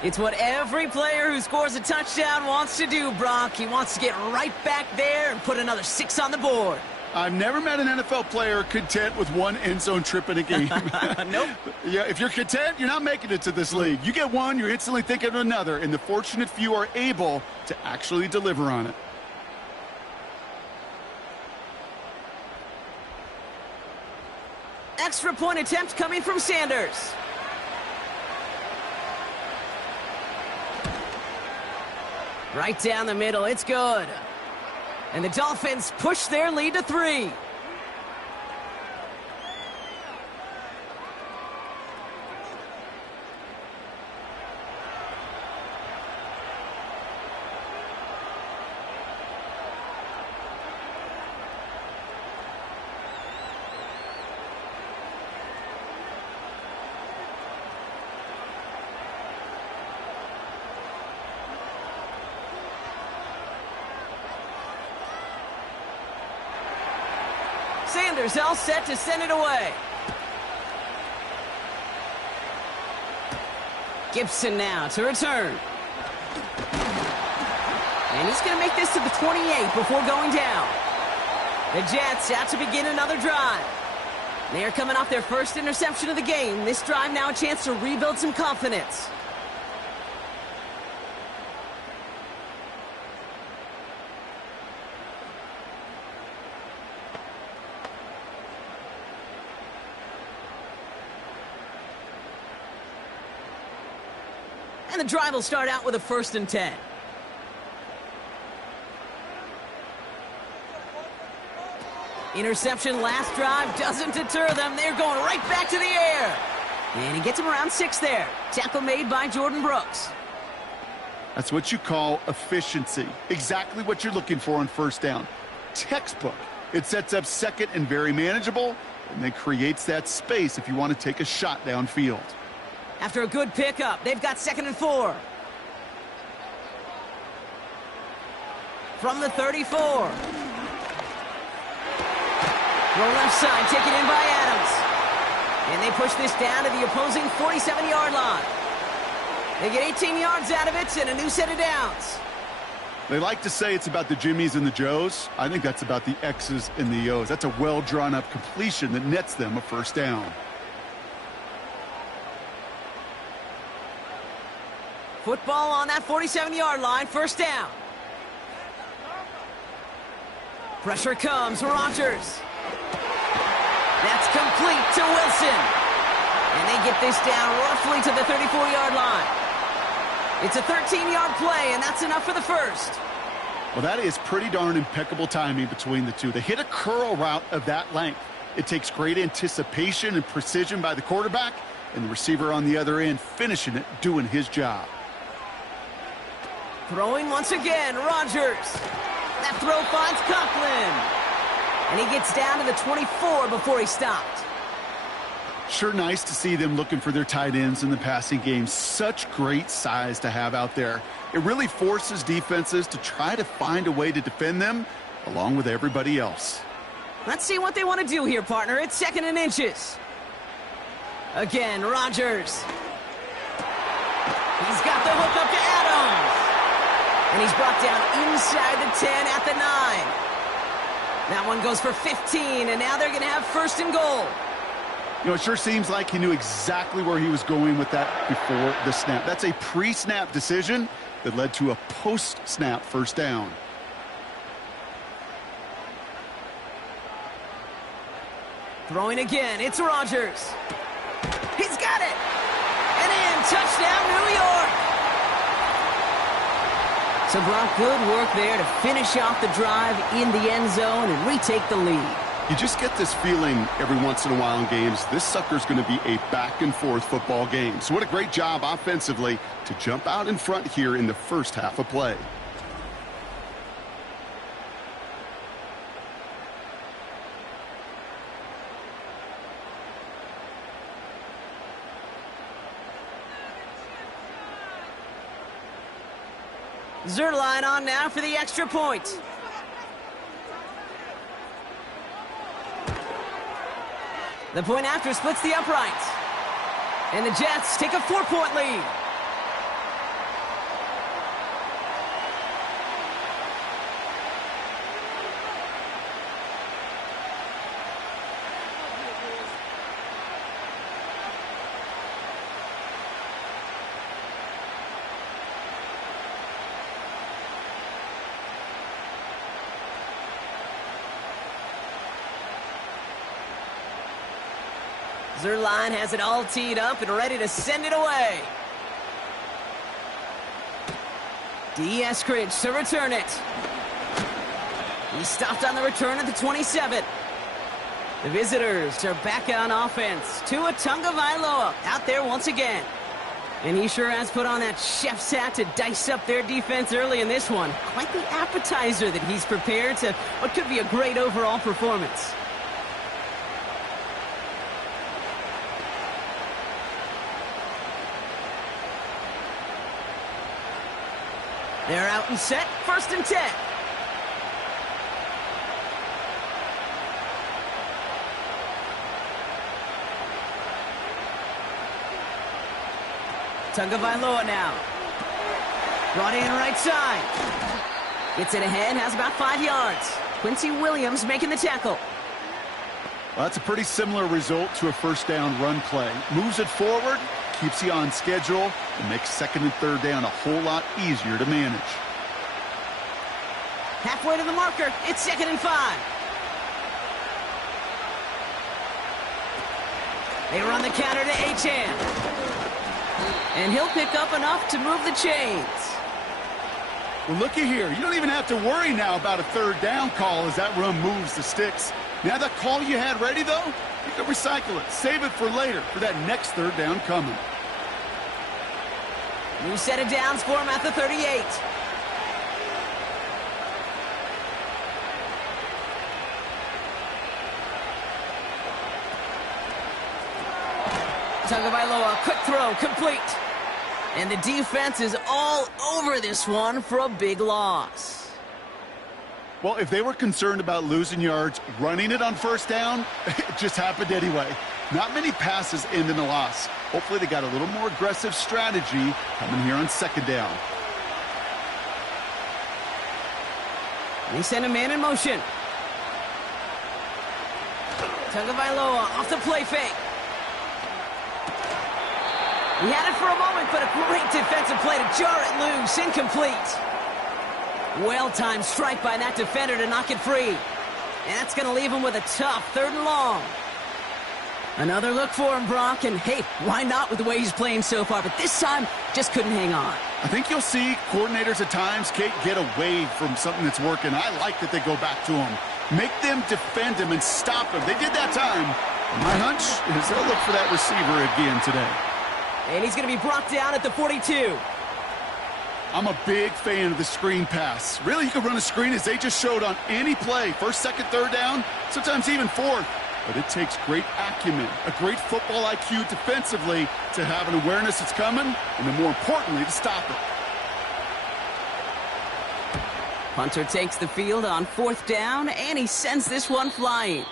It's what every player who scores a touchdown wants to do, Brock. He wants to get right back there and put another 6 on the board. I've never met an NFL player content with one end zone trip in a game. Nope. Yeah, if you're content, you're not making it to this league. You get one, you're instantly thinking of another, and the fortunate few are able to actually deliver on it. Extra point attempt coming from Sanders. Right down the middle, it's good. And the Dolphins push their lead to 3. Sanders all set to send it away. Gibson now to return. And he's going to make this to the 28 before going down. The Jets out to begin another drive. They're coming off their first interception of the game. This drive now a chance to rebuild some confidence. And the drive will start out with a 1st and 10. Interception last drive doesn't deter them. They're going right back to the air. And he gets him around 6 there. Tackle made by Jordan Brooks. That's what you call efficiency. Exactly what you're looking for on first down. Textbook. It sets up second and very manageable, and then creates that space if you want to take a shot downfield. After a good pickup, they've got 2nd and 4. From the 34. Roll left side, taken in by Adams. And they push this down to the opposing 47-yard line. They get 18 yards out of it and a new set of downs. They like to say it's about the Jimmies and the Joes. I think that's about the X's and the O's. That's a well-drawn-up completion that nets them a first down. Football on that 47-yard line, first down. Pressure comes, Rodgers. That's complete to Wilson. And they get this down roughly to the 34-yard line. It's a 13-yard play, and that's enough for the first. Well, that is pretty darn impeccable timing between the two. They hit a curl route of that length. It takes great anticipation and precision by the quarterback, and the receiver on the other end finishing it, doing his job. Throwing once again, Rodgers. That throw finds Conklin. And he gets down to the 24 before he stopped. Sure nice to see them looking for their tight ends in the passing game. Such great size to have out there. It really forces defenses to try to find a way to defend them along with everybody else. Let's see what they want to do here, partner. It's 2nd and inches. Again, Rodgers. He's got the hook up to Adams. And he's brought down inside the 10 at the 9. That one goes for 15, and now they're going to have 1st and goal. You know, it sure seems like he knew exactly where he was going with that before the snap. That's a pre-snap decision that led to a post-snap first down. Throwing again, it's Rodgers. He's got it! And in, touchdown, New York! So Brock, good work there to finish off the drive in the end zone and retake the lead. You just get this feeling every once in a while in games, this sucker's going to be a back-and-forth football game. So what a great job offensively to jump out in front here in the first half of play. Zerline on now for the extra point. The point after splits the uprights. And the Jets take a 4-point lead. Zerline has it all teed up and ready to send it away. D. Eskridge to return it. He stopped on the return at the 27. The visitors are back on offense. Tua Tagovailoa out there once again. And he sure has put on that chef's hat to dice up their defense early in this one. Quite the appetizer that he's prepared to what could be a great overall performance. They're out and set, 1st and 10. Tagovailoa now. Brought in right side. Gets it ahead, has about 5 yards. Quincy Williams making the tackle. Well, that's a pretty similar result to a first down run play. Moves it forward, keeps you on schedule, and makes 2nd and 3rd down a whole lot easier to manage. Halfway to the marker, it's 2nd and 5. They run the counter to Achane. And he'll pick up enough to move the chains. Well, looky here. You don't even have to worry now about a 3rd down call as that run moves the sticks. Now that call you had ready, though, you can recycle it. Save it for later for that next 3rd down coming. New set of downs for him at the 38. Tagovailoa, quick throw, complete. And the defense is all over this one for a big loss. Well, if they were concerned about losing yards, running it on 1st down, it just happened anyway. Not many passes end in a loss. Hopefully they got a little more aggressive strategy coming here on 2nd down. They send a man in motion. Tagovailoa off the play fake. He had it for a moment, but a great defensive play to jar Loose, incomplete. Well-timed strike by that defender to knock it free. And that's going to leave him with a tough 3rd and long. Another look for him, Brock, and hey, why not with the way he's playing so far? But this time, just couldn't hang on. I think you'll see coordinators at times, Kate, get away from something that's working. I like that they go back to him. Make them defend him and stop him. They did that time. My hunch is they'll look for that receiver again today. And he's going to be brought down at the 42. I'm a big fan of the screen pass. Really, you can run a screen as they just showed on any play. 1st, 2nd, 3rd down, sometimes even 4th. But it takes great acumen, a great football IQ defensively to have an awareness it's coming, and then more importantly, to stop it. Punter takes the field on 4th down, and he sends this one flying.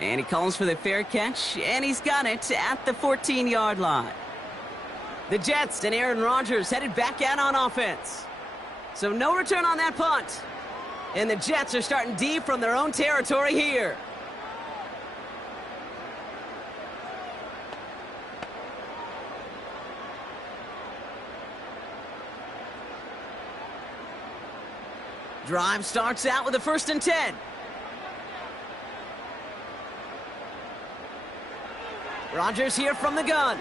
And he calls for the fair catch, and he's got it at the 14-yard line. The Jets and Aaron Rodgers headed back out on offense. So no return on that punt. And the Jets are starting deep from their own territory here. Drive starts out with a 1st and 10. Rodgers here from the gun.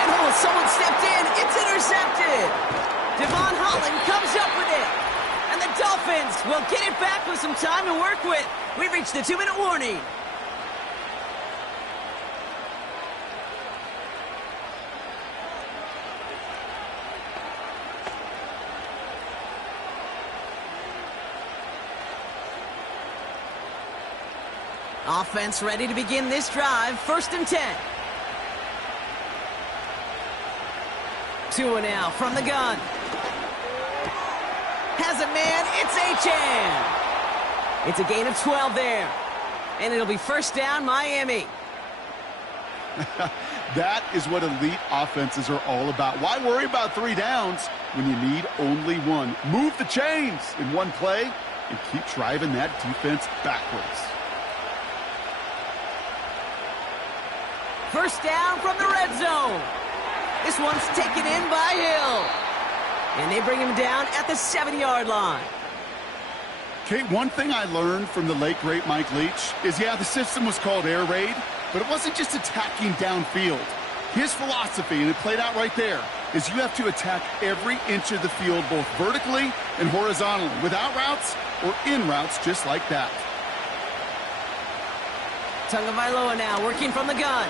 And oh, someone stepped in. It's intercepted. Devon Holland comes up with it. And the Dolphins will get it back with some time to work with. We've reached the 2-minute warning. Offense ready to begin this drive. 1st and 10. Tua now from the gun. Has a man. It's Achane. It's a gain of 12 there. And it'll be 1st down, Miami. That is what elite offenses are all about. Why worry about 3 downs when you need only 1? Move the chains in one play and keep driving that defense backwards. 1st down from the red zone. This one's taken in by Hill. And they bring him down at the 7-yard line. Kate, one thing I learned from the late, great Mike Leach is, yeah, the system was called air raid, but it wasn't just attacking downfield. His philosophy, and it played out right there, is you have to attack every inch of the field, both vertically and horizontally, without routes or in routes just like that. Tagovailoa now working from the gun.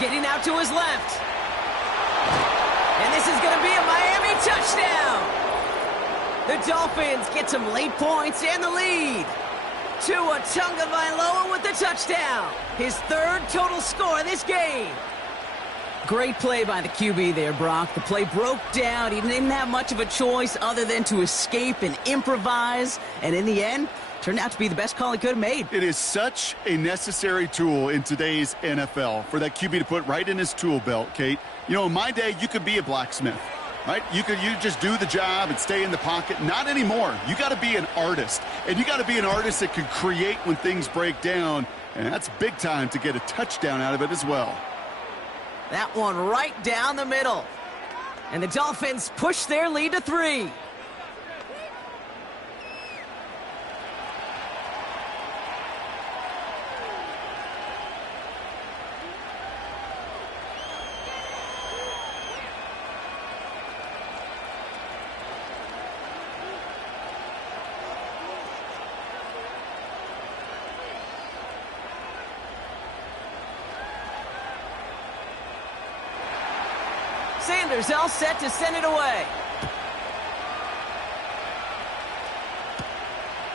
Getting out to his left. And this is going to be a Miami touchdown. The Dolphins get some late points and the lead. Tua Tagovailoa with the touchdown. His 3rd total score in this game. Great play by the QB there, Brock. The play broke down. He didn't have much of a choice other than to escape and improvise. And in the end, turned out to be the best call he could have made. It is such a necessary tool in today's NFL for that QB to put right in his tool belt, Kate. You know, in my day, you could be a blacksmith, right? You just do the job and stay in the pocket. Not anymore. You got to be an artist, and you got to be an artist that can create when things break down, and that's big time to get a touchdown out of it as well. That one right down the middle. And the Dolphins push their lead to 3. Sanders all set to send it away.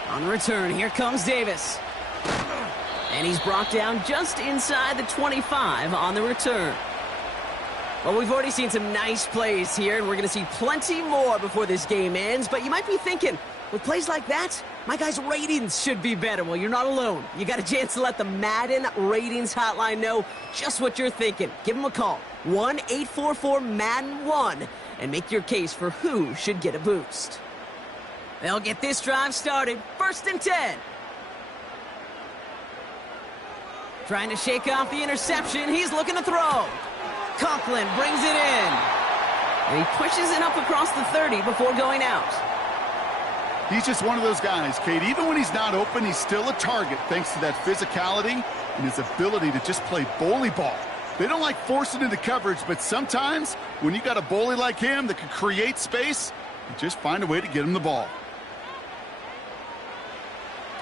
On the return, here comes Davis. And he's brought down just inside the 25 on the return. Well, we've already seen some nice plays here, and we're going to see plenty more before this game ends. But you might be thinking, with plays like that, my guys' ratings should be better. Well, you're not alone. You got a chance to let the Madden ratings hotline know just what you're thinking. Give them a call, 1-844-MADDEN-1, and make your case for who should get a boost. They'll get this drive started. 1st and 10. Trying to shake off the interception. He's looking to throw. Conklin brings it in. And he pushes it up across the 30 before going out. He's just one of those guys, Kate. Even when he's not open, he's still a target thanks to that physicality and his ability to just play bully ball. They don't like forcing into coverage, but sometimes when you got a bully like him that can create space, you just find a way to get him the ball.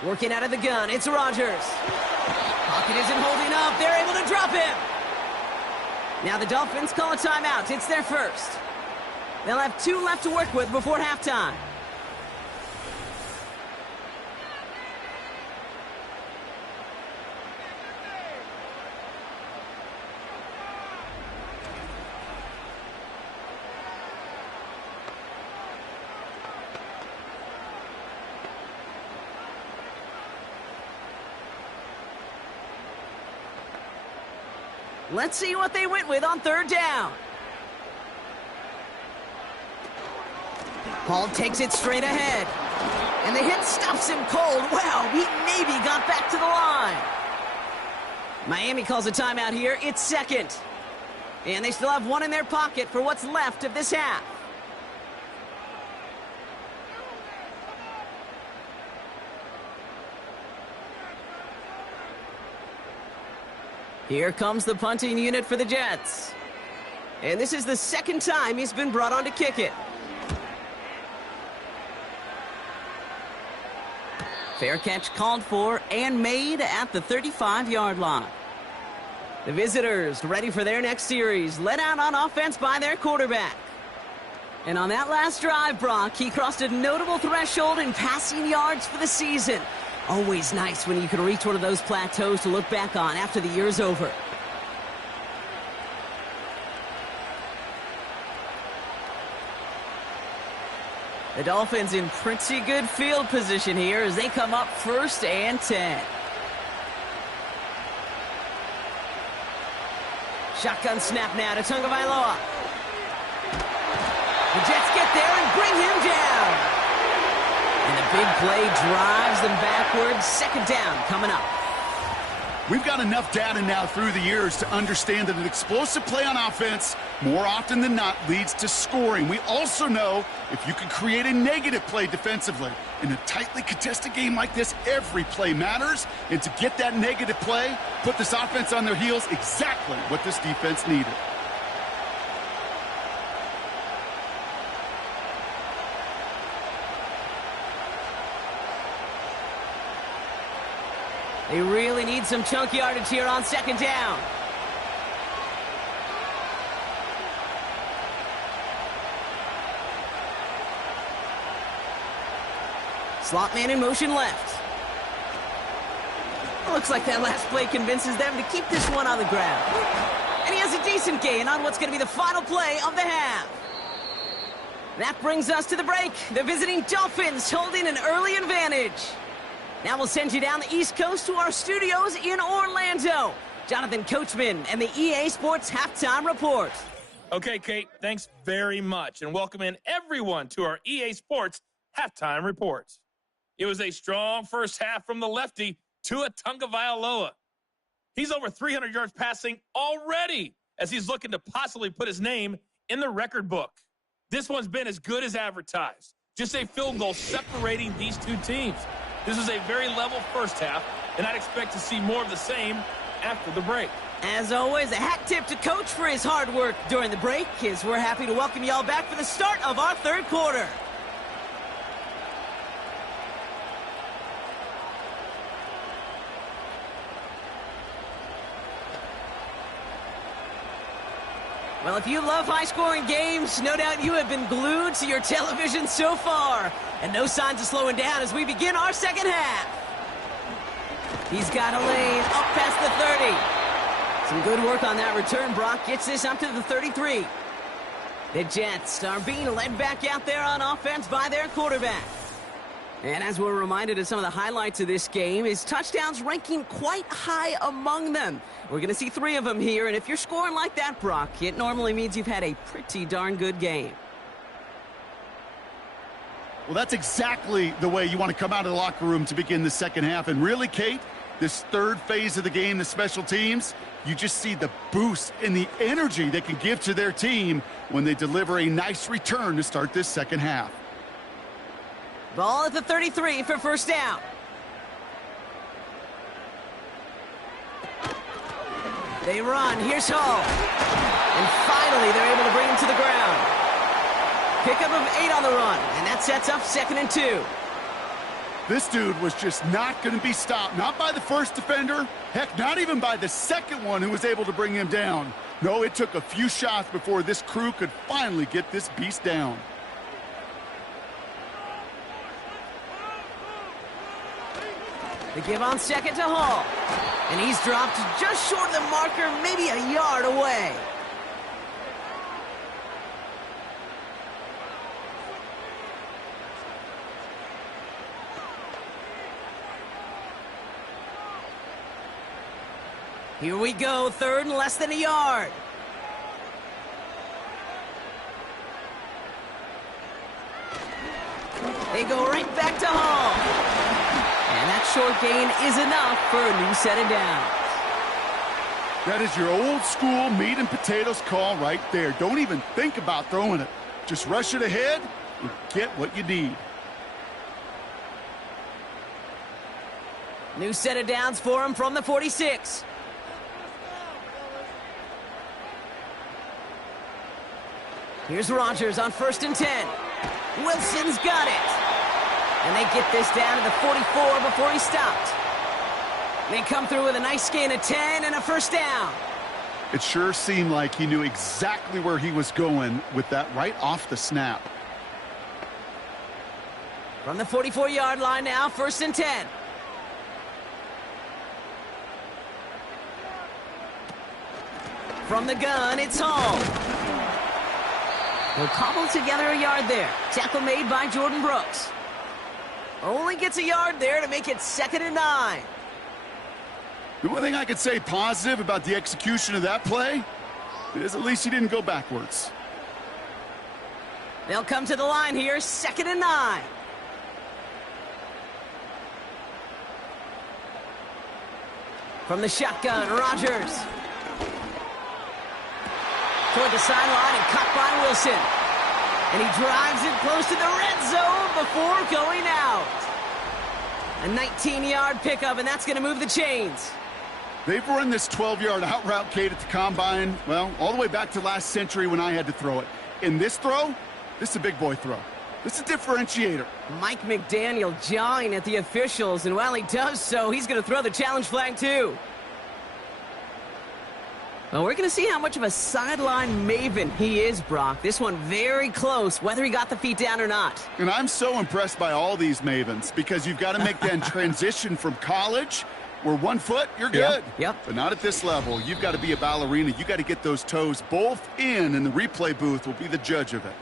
Working out of the gun, it's Rodgers. Pocket isn't holding up. They're able to drop him. Now the Dolphins call a timeout. It's their first. They'll have 2 left to work with before halftime. Let's see what they went with on 3rd down. Paul takes it straight ahead. And the hit stops him cold. Wow, he maybe got back to the line. Miami calls a timeout here. It's 2nd. And they still have 1 in their pocket for what's left of this half. Here comes the punting unit for the Jets. And this is the 2nd time he's been brought on to kick it. Fair catch called for and made at the 35-yard line. The visitors ready for their next series, led out on offense by their quarterback. And on that last drive, Brock, he crossed a notable threshold in passing yards for the season. Always nice when you can reach one of those plateaus to look back on after the year's over. The Dolphins in pretty good field position here as they come up 1st and 10. Shotgun snap now to Tagovailoa. The Jets get there and bring him down. And the big play drives them backwards. 2nd down coming up. We've got enough data now through the years to understand that an explosive play on offense more often than not leads to scoring. We also know if you can create a negative play defensively. In a tightly contested game like this, every play matters. And to get that negative play, put this offense on their heels, exactly what this defense needed. They really need some chunk yardage here on 2nd down. Slot man in motion left. Looks like that last play convinces them to keep this one on the ground. And he has a decent gain on what's going to be the final play of the half. That brings us to the break. The visiting Dolphins holding an early advantage. Now we'll send you down the East Coast to our studios in Orlando. Jonathan Coachman and the EA Sports Halftime Report. Okay, Kate, thanks very much. And welcome in everyone to our EA Sports Halftime Report. It was a strong first half from the lefty, Tua Tagovailoa. He's over 300 yards passing already as he's looking to possibly put his name in the record book. This one's been as good as advertised. Just a field goal separating these 2 teams. This is a very level first half, and I'd expect to see more of the same after the break. As always, a hat tip to Coach for his hard work during the break, as we're happy to welcome y'all back for the start of our 3rd quarter. Well, if you love high-scoring games, no doubt you have been glued to your television so far. And no signs of slowing down as we begin our 2nd half. He's got a lane up past the 30. Some good work on that return. Brock gets this up to the 33. The Jets are being led back out there on offense by their quarterback. And as we're reminded of some of the highlights of this game, his touchdowns ranking quite high among them. We're going to see 3 of them here, and if you're scoring like that, Brock, it normally means you've had a pretty darn good game. Well, that's exactly the way you want to come out of the locker room to begin the 2nd half. And really, Kate, This third phase of the game, the special teams, you just see the boost and the energy they can give to their team when they deliver a nice return to start this second half. Ball at the 33 for first down. They run. Here's Hall. And finally, they're able to bring him to the ground. Pickup of 8 on the run, and that sets up 2nd and 2. This dude was just not going to be stopped. Not by the first defender. Heck, not even by the second one who was able to bring him down. No, it took a few shots before this crew could finally get this beast down. They give on 2nd to Hall. And he's dropped just short of the marker, maybe a yard away. Here we go, 3rd and less than a yard. They go right back to Hall. And that short gain is enough for a new set of downs. That is your old school meat and potatoes call right there. Don't even think about throwing it. Just rush it ahead and get what you need. New set of downs for him from the 46. Here's Rodgers on 1st and 10. Wilson's got it. And they get this down to the 44 before he stopped. They come through with a nice gain of 10 and a first down. It sure seemed like he knew exactly where he was going with that right off the snap. From the 44-yard line now, 1st and 10. From the gun, it's Hall. He'll cobble together a yard there. Tackle made by Jordan Brooks. Only gets a yard there to make it 2nd and 9. The one thing I could say positive about the execution of that play is at least he didn't go backwards. They'll come to the line here, 2nd and 9. From the shotgun, Rodgers. Toward the sideline and caught by Wilson. And he drives it close to the red zone before going out. A 19-yard pickup, and that's going to move the chains. They've run this 12-yard out route, Kate, at the combine, well, all the way back to last century when I had to throw it. In this throw, this is a big boy throw. This is a differentiator. Mike McDaniel jawing at the officials, and while he does so, he's going to throw the challenge flag too. Well, we're going to see how much of a sideline maven he is, Brock. This one very close, whether he got the feet down or not. And I'm so impressed by all these mavens because you've got to make that transition from college where 1 foot, you're good. Yep. But not at this level. You've got to be a ballerina. You've got to get those toes both in, and the replay booth will be the judge of it.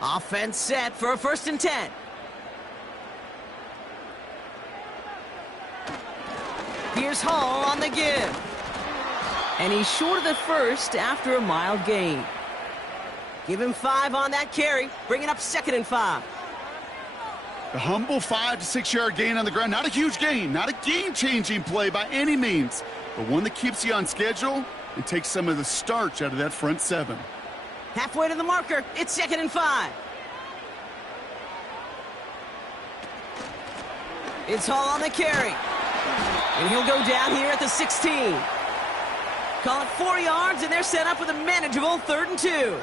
Offense set for a 1st and 10. Here's Hall on the give. And he's short of the first after a mild gain. Give him 5 on that carry, bringing up 2nd and 5. A humble 5 to 6 yard gain on the ground. Not a huge gain, not a game-changing play by any means, but one that keeps you on schedule and takes some of the starch out of that front 7. Halfway to the marker, it's 2nd and 5. It's Hall on the carry. And he'll go down here at the 16. Call it 4 yards, and they're set up with a manageable 3rd and 2.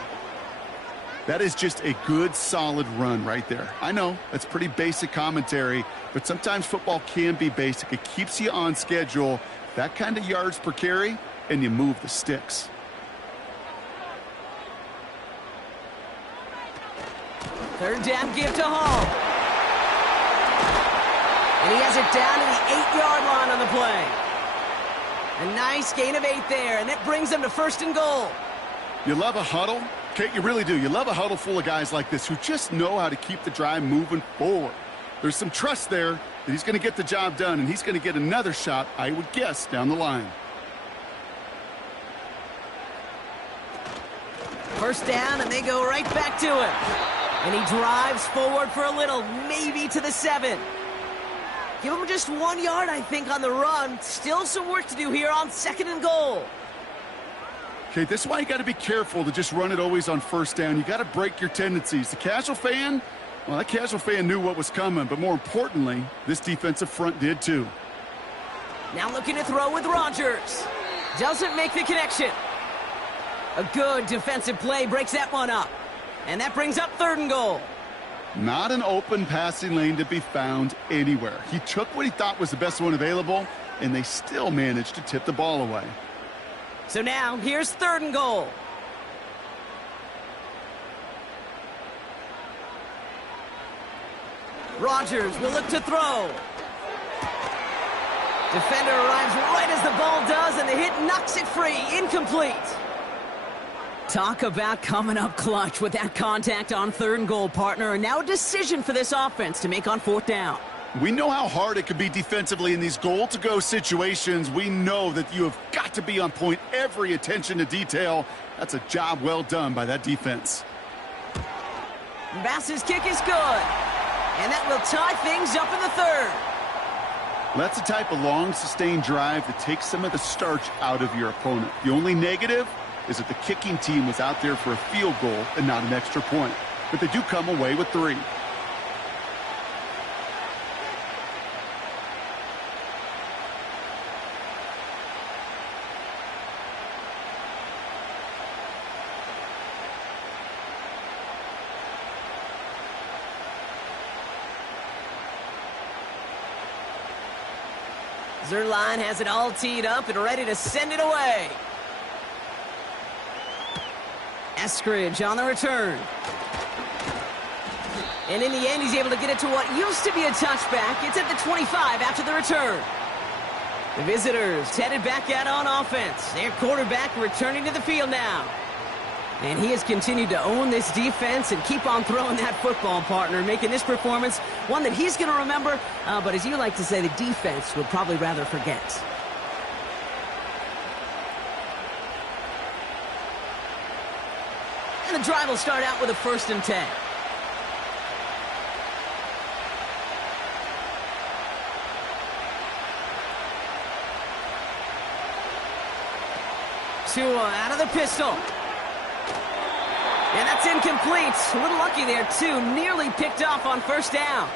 That is just a good, solid run right there. I know, that's pretty basic commentary, but sometimes football can be basic. It keeps you on schedule, that kind of yards per carry, and you move the sticks. Third down give to Hall. And he has it down to the 8-yard line on the play. A nice gain of 8 there, and that brings them to 1st and goal. You love a huddle? Kate, you really do. You love a huddle full of guys like this who just know how to keep the drive moving forward. There's some trust there that he's going to get the job done, and he's going to get another shot, I would guess, down the line. First down, and they go right back to him. And he drives forward for a little, maybe to the 7. Give him just 1 yard, I think, on the run. Still some work to do here on 2nd and goal. Okay, this is why you got to be careful to just run it always on first down. You got to break your tendencies. The casual fan, well, that casual fan knew what was coming, but more importantly, this defensive front did too. Now looking to throw with Rodgers. Doesn't make the connection. A good defensive play breaks that one up. And that brings up 3rd and goal. Not an open passing lane to be found anywhere. He took what he thought was the best one available, and they still managed to tip the ball away. So now, here's 3rd and goal. Rodgers will look to throw. Defender arrives right as the ball does, and the hit knocks it free. Incomplete. Talk about coming up clutch with that contact on 3rd and goal, partner. And now a decision for this offense to make on 4th down. We know how hard it could be defensively in these goal-to-go situations. We know that you have got to be on point, every attention to detail. That's a job well done by that defense. Bass's kick is good. And that will tie things up in the 3rd. That's the type of long, sustained drive that takes some of the starch out of your opponent. The only negative is that the kicking team was out there for a field goal and not an extra point. But they do come away with 3. Zerline has it all teed up and ready to send it away. Eskridge on the return. And in the end, he's able to get it to what used to be a touchback. It's at the 25 after the return. The visitors headed back out on offense. Their quarterback returning to the field now. And he has continued to own this defense and keep on throwing that football, partner, making this performance one that he's going to remember, but as you like to say, the defense would probably rather forget. And the drive will start out with a 1st and 10. Tua out of the pistol. And that's incomplete. A little lucky there, too. Nearly picked off on 1st down.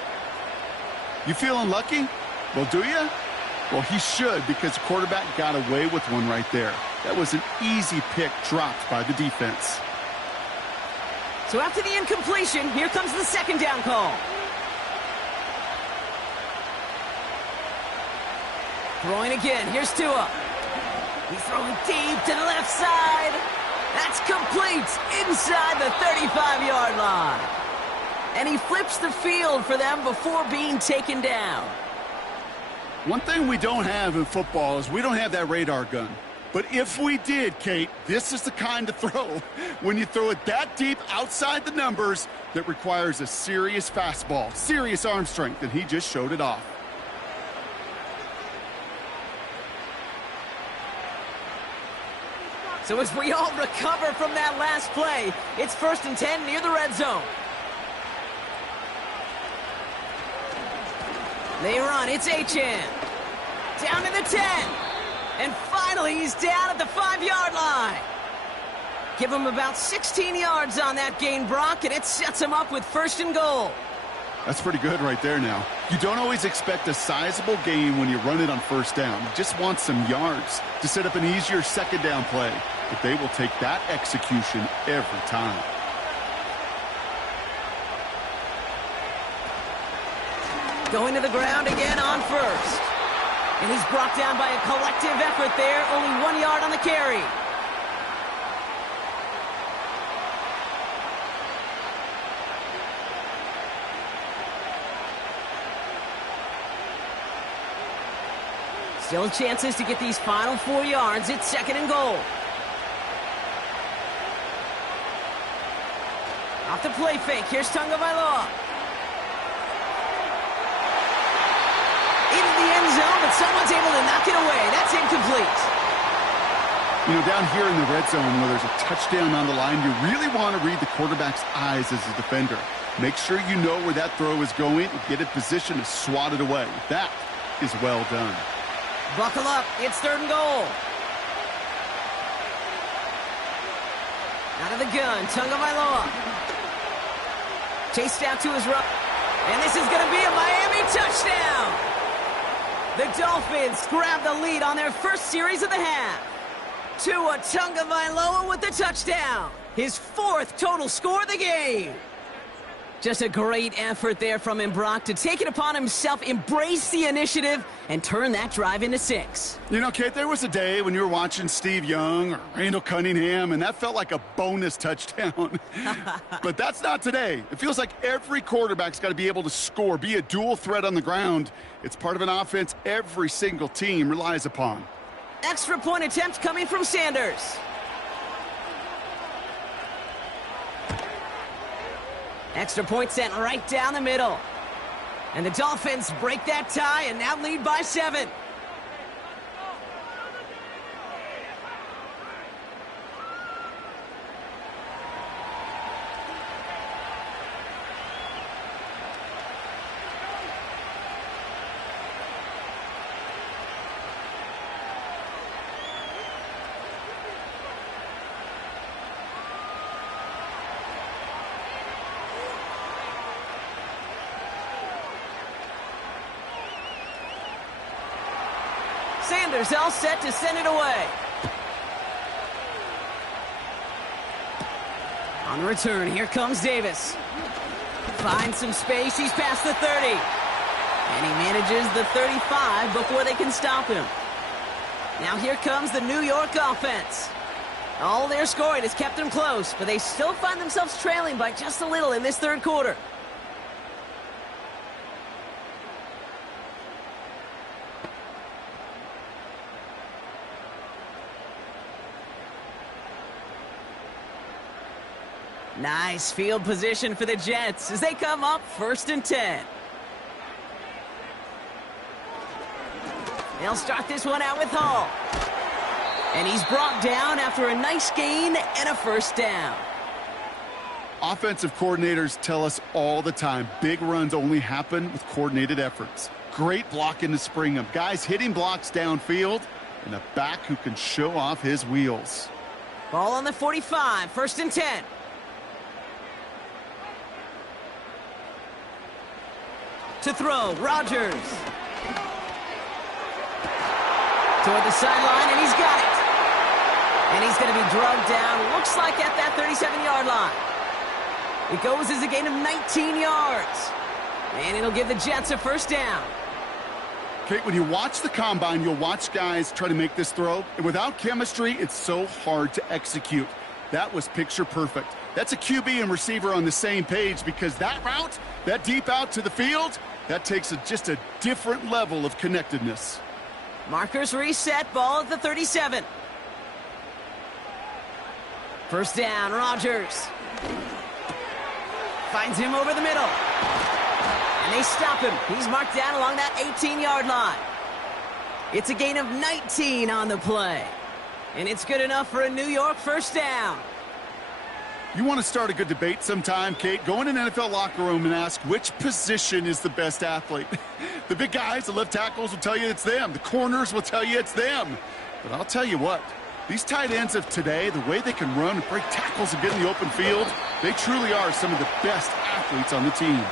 You feeling lucky? Well, do you? Well, he should, because the quarterback got away with one right there. That was an easy pick dropped by the defense. So after the incompletion, here comes the 2nd down call. Throwing again. Here's Tua. He's throwing deep to the left side. That's complete inside the 35-yard line. And he flips the field for them before being taken down. One thing we don't have in football is we don't have that radar gun. But if we did, Kate, this is the kind of throw, when you throw it that deep outside the numbers, that requires a serious fastball, serious arm strength, and he just showed it off. So as we all recover from that last play, it's 1st and 10 near the red zone. They run. It's Achane. Down to the 10. And finally, he's down at the 5-yard line. Give him about 16 yards on that gain, Brock, and it sets him up with 1st and goal. That's pretty good right there now. You don't always expect a sizable gain when you run it on 1st down. You just want some yards to set up an easier 2nd down play. But they will take that execution every time. Going to the ground again on 1st. And he's brought down by a collective effort there. Only 1 yard on the carry. Still chances to get these final 4 yards. It's 2nd and goal. Off the play fake. Here's Tagovailoa. but someone's able to knock it away. That's incomplete. You know, down here in the red zone where there's a touchdown on the line, you really want to read the quarterback's eyes as a defender. Make sure you know where that throw is going and get in position to swat it away. That is well done. Buckle up. It's 3rd and goal. Out of the gun, Tagovailoa. Chased out to his right. And this is going to be a Miami touchdown. The Dolphins grab the lead on their first series of the half. Tua Tagovailoa with the touchdown. His 4th total score of the game. Just a great effort there from him, Brock, to take it upon himself, embrace the initiative, and turn that drive into 6. You know, Kate, there was a day when you were watching Steve Young or Randall Cunningham, and that felt like a bonus touchdown. But that's not today. It feels like every quarterback's got to be able to score, be a dual threat on the ground. It's part of an offense every single team relies upon. Extra point attempt coming from Sanders. Extra point sent right down the middle. And the Dolphins break that tie and now lead by 7. Sanders all set to send it away. On the return, here comes Davis. Finds some space, he's past the 30. And he manages the 35 before they can stop him. Now here comes the New York offense. All their scoring has kept them close, but they still find themselves trailing by just a little in this 3rd quarter. Nice field position for the Jets as they come up 1st and 10. They'll start this one out with Hall. And he's brought down after a nice gain and a 1st down. Offensive coordinators tell us all the time, big runs only happen with coordinated efforts. Great blocking to spring them. Guys hitting blocks downfield and a back who can show off his wheels. Ball on the 45, 1st and 10. To throw, Rodgers. Toward the sideline, and he's got it. And he's going to be drugged down, looks like at that 37-yard line. It goes as a gain of 19 yards. And it'll give the Jets a 1st down. Kate, when you watch the combine, you'll watch guys try to make this throw. And without chemistry, it's so hard to execute. That was picture perfect. That's a QB and receiver on the same page because that route, that deep out to the field, that takes just a different level of connectedness. Markers reset, ball at the 37. 1st down, Rodgers. Finds him over the middle. And they stop him. He's marked down along that 18-yard line. It's a gain of 19 on the play. And it's good enough for a New York 1st down. You want to start a good debate sometime, Kate? Go in an NFL locker room and ask which position is the best athlete. The big guys, the left tackles will tell you it's them. The corners will tell you it's them. But I'll tell you what, these tight ends of today, the way they can run and break tackles and get in the open field, they truly are some of the best athletes on the team.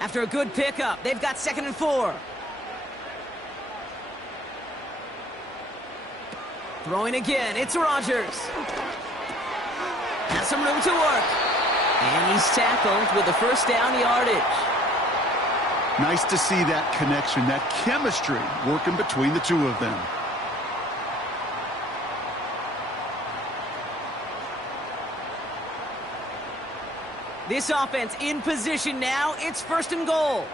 After a good pickup, they've got 2nd and 4. Throwing again, it's Rodgers. Has some room to work. And he's tackled with the 1st down yardage. Nice to see that connection, that chemistry working between the two of them. This offense in position now. It's 1st and goal.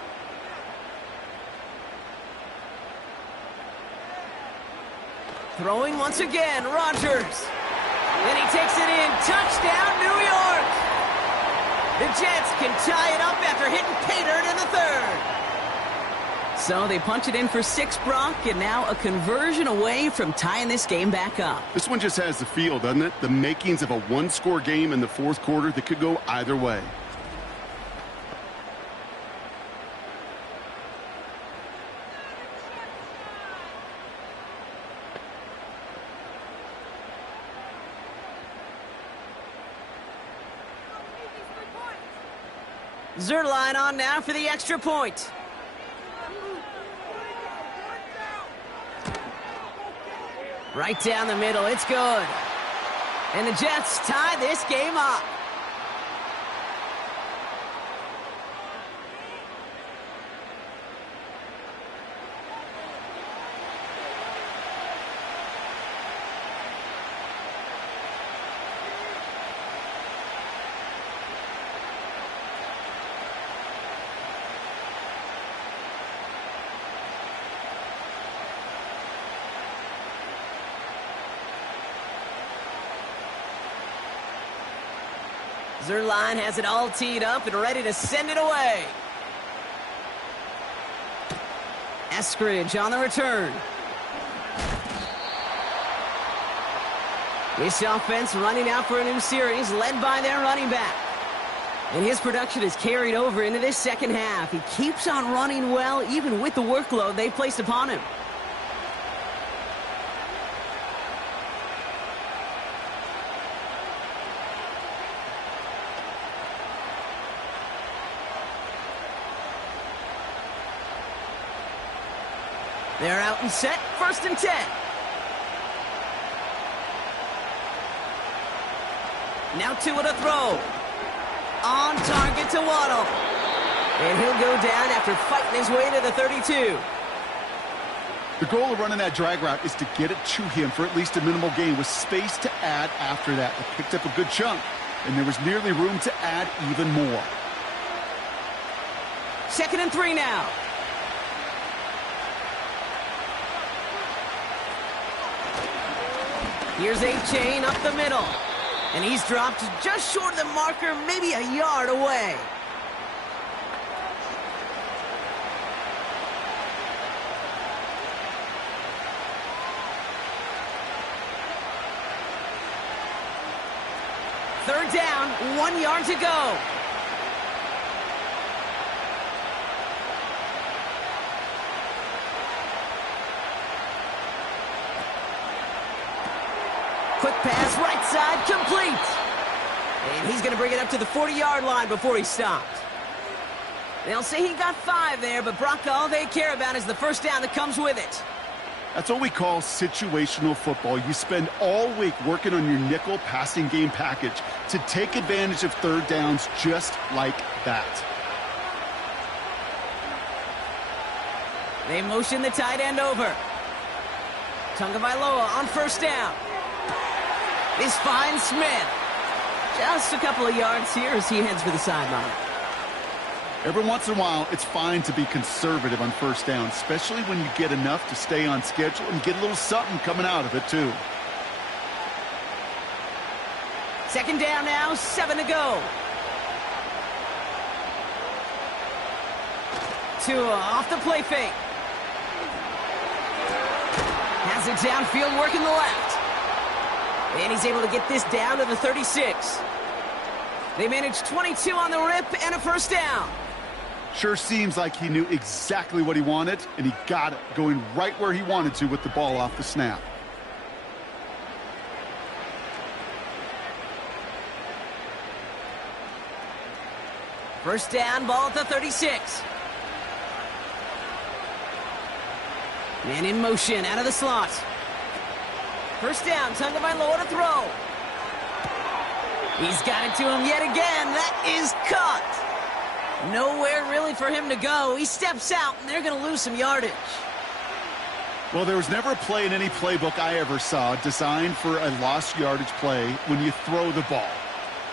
Throwing once again, Rodgers. And he takes it in. Touchdown, New York! The Jets can tie it up after hitting pay dirt in the third. So they punch it in for 6, Brock, and now a conversion away from tying this game back up. This one just has the feel, doesn't it? The makings of a one-score game in the fourth quarter that could go either way. Zerline on now for the extra point. Right down the middle, it's good. And the Jets tie this game up. Zerline has it all teed up and ready to send it away. Eskridge on the return. This offense running out for a new series, led by their running back. And his production is carried over into this second half. He keeps on running well, even with the workload they placed upon him. They're out and set, 1st and 10. Now Tua to throw. On target to Waddle. And he'll go down after fighting his way to the 32. The goal of running that drag route is to get it to him for at least a minimal gain with space to add after that. They picked up a good chunk, and there was nearly room to add even more. 2nd and 3 now. Here's A-Chain up the middle. And he's dropped just short of the marker, maybe a yard away. Third down, 1 yard to go. Quick pass, right side, complete. And he's going to bring it up to the 40-yard line before he stopped. They'll say he got 5 there, but Brock, all they care about is the first down that comes with it. That's what we call situational football. You spend all week working on your nickel passing game package to take advantage of third downs just like that. They motion the tight end over. Tagovailoa on first down. This finds Smith. Just a couple of yards here as he heads for the sideline. Every once in a while, it's fine to be conservative on first down, especially when you get enough to stay on schedule and get a little something coming out of it, too. 2nd down now, 7 to go. Tua off the play fake. Has it downfield, working the left. And he's able to get this down to the 36. They managed 22 on the rip and a first down. Sure seems like he knew exactly what he wanted, and he got it, going right where he wanted to with the ball off the snap. First down, ball at the 36. Man in motion, out of the slot. First down, Tagovailoa to throw. He's got it to him yet again. That is cut. Nowhere really for him to go. He steps out, and they're going to lose some yardage. Well, there was never a play in any playbook I ever saw designed for a lost yardage play when you throw the ball.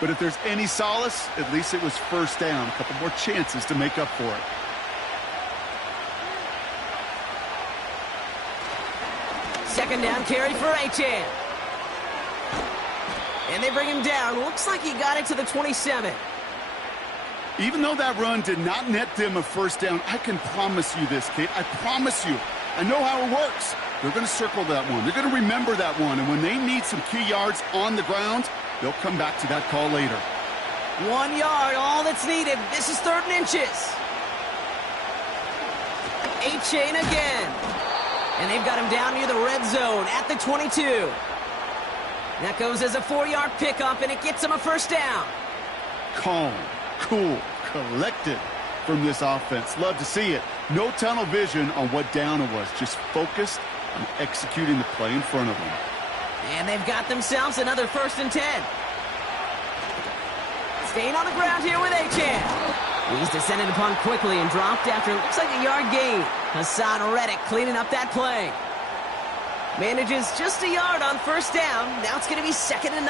But if there's any solace, at least it was first down. A couple more chances to make up for it. second down carry for Achane. And they bring him down. Looks like he got it to the 27. Even though that run did not net them a first down, I can promise you this, Kate. I promise you. I know how it works. They're going to circle that one. They're going to remember that one. And when they need some key yards on the ground, they'll come back to that call later. 1 yard, all that's needed. This is 3rd and inches. Achane again. And they've got him down near the red zone at the 22. That goes as a 4-yard pickup, and it gets him a first down. Calm, cool, collected from this offense. Love to see it. No tunnel vision on what down it was. Just focused on executing the play in front of them. And they've got themselves another 1st and 10. Staying on the ground here with Achane. He's descended upon quickly and dropped after it looks like a yard gain. Hassan Reddick cleaning up that play. Manages just a yard on 1st down. Now it's going to be 2nd and 9.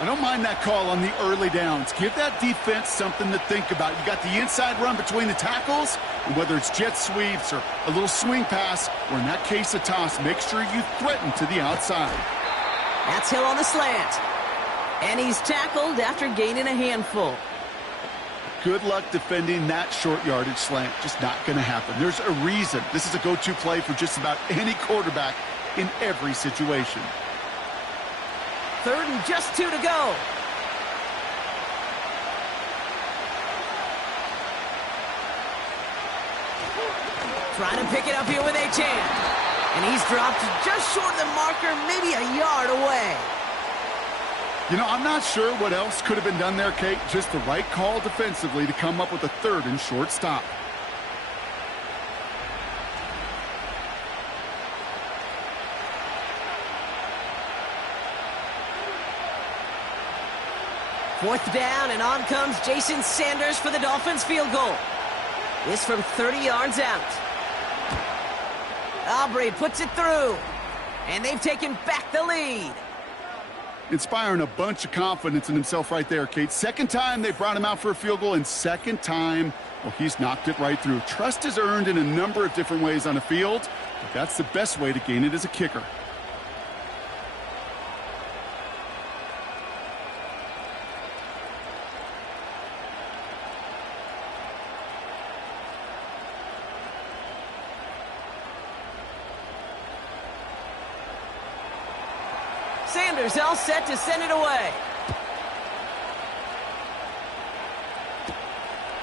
I don't mind that call on the early downs. Give that defense something to think about. You got the inside run between the tackles, and whether it's jet sweeps or a little swing pass, or in that case a toss, make sure you threaten to the outside. That's Hill on the slant. And he's tackled after gaining a handful. Good luck defending that short yardage slant. Just not going to happen. There's a reason. This is a go-to play for just about any quarterback in every situation. 3rd and just 2 to go. Trying to pick it up here with Achane. And he's dropped just short of the marker, maybe a yard away. You know, I'm not sure what else could have been done there, Kate. Just the right call defensively to come up with a 3rd and short stop. Fourth down, and on comes Jason Sanders for the Dolphins field goal. This from 30 yards out. Aubrey puts it through, and they've taken back the lead. Inspiring a bunch of confidence in himself right there, Kate. 2nd time they brought him out for a field goal, and 2nd time, well, he's knocked it right through. Trust is earned in a number of different ways on the field, but that's the best way to gain it as a kicker. Sanders all set to send it away.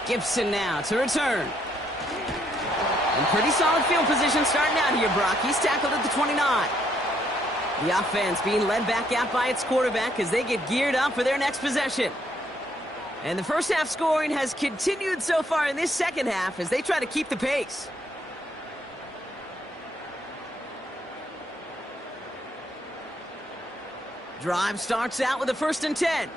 Gibson now to return. And pretty solid field position starting out here, Brock. He's tackled at the 29. The offense being led back out by its quarterback as they get geared up for their next possession. And the first half scoring has continued so far in this second half as they try to keep the pace. Drive starts out with a 1st and 10.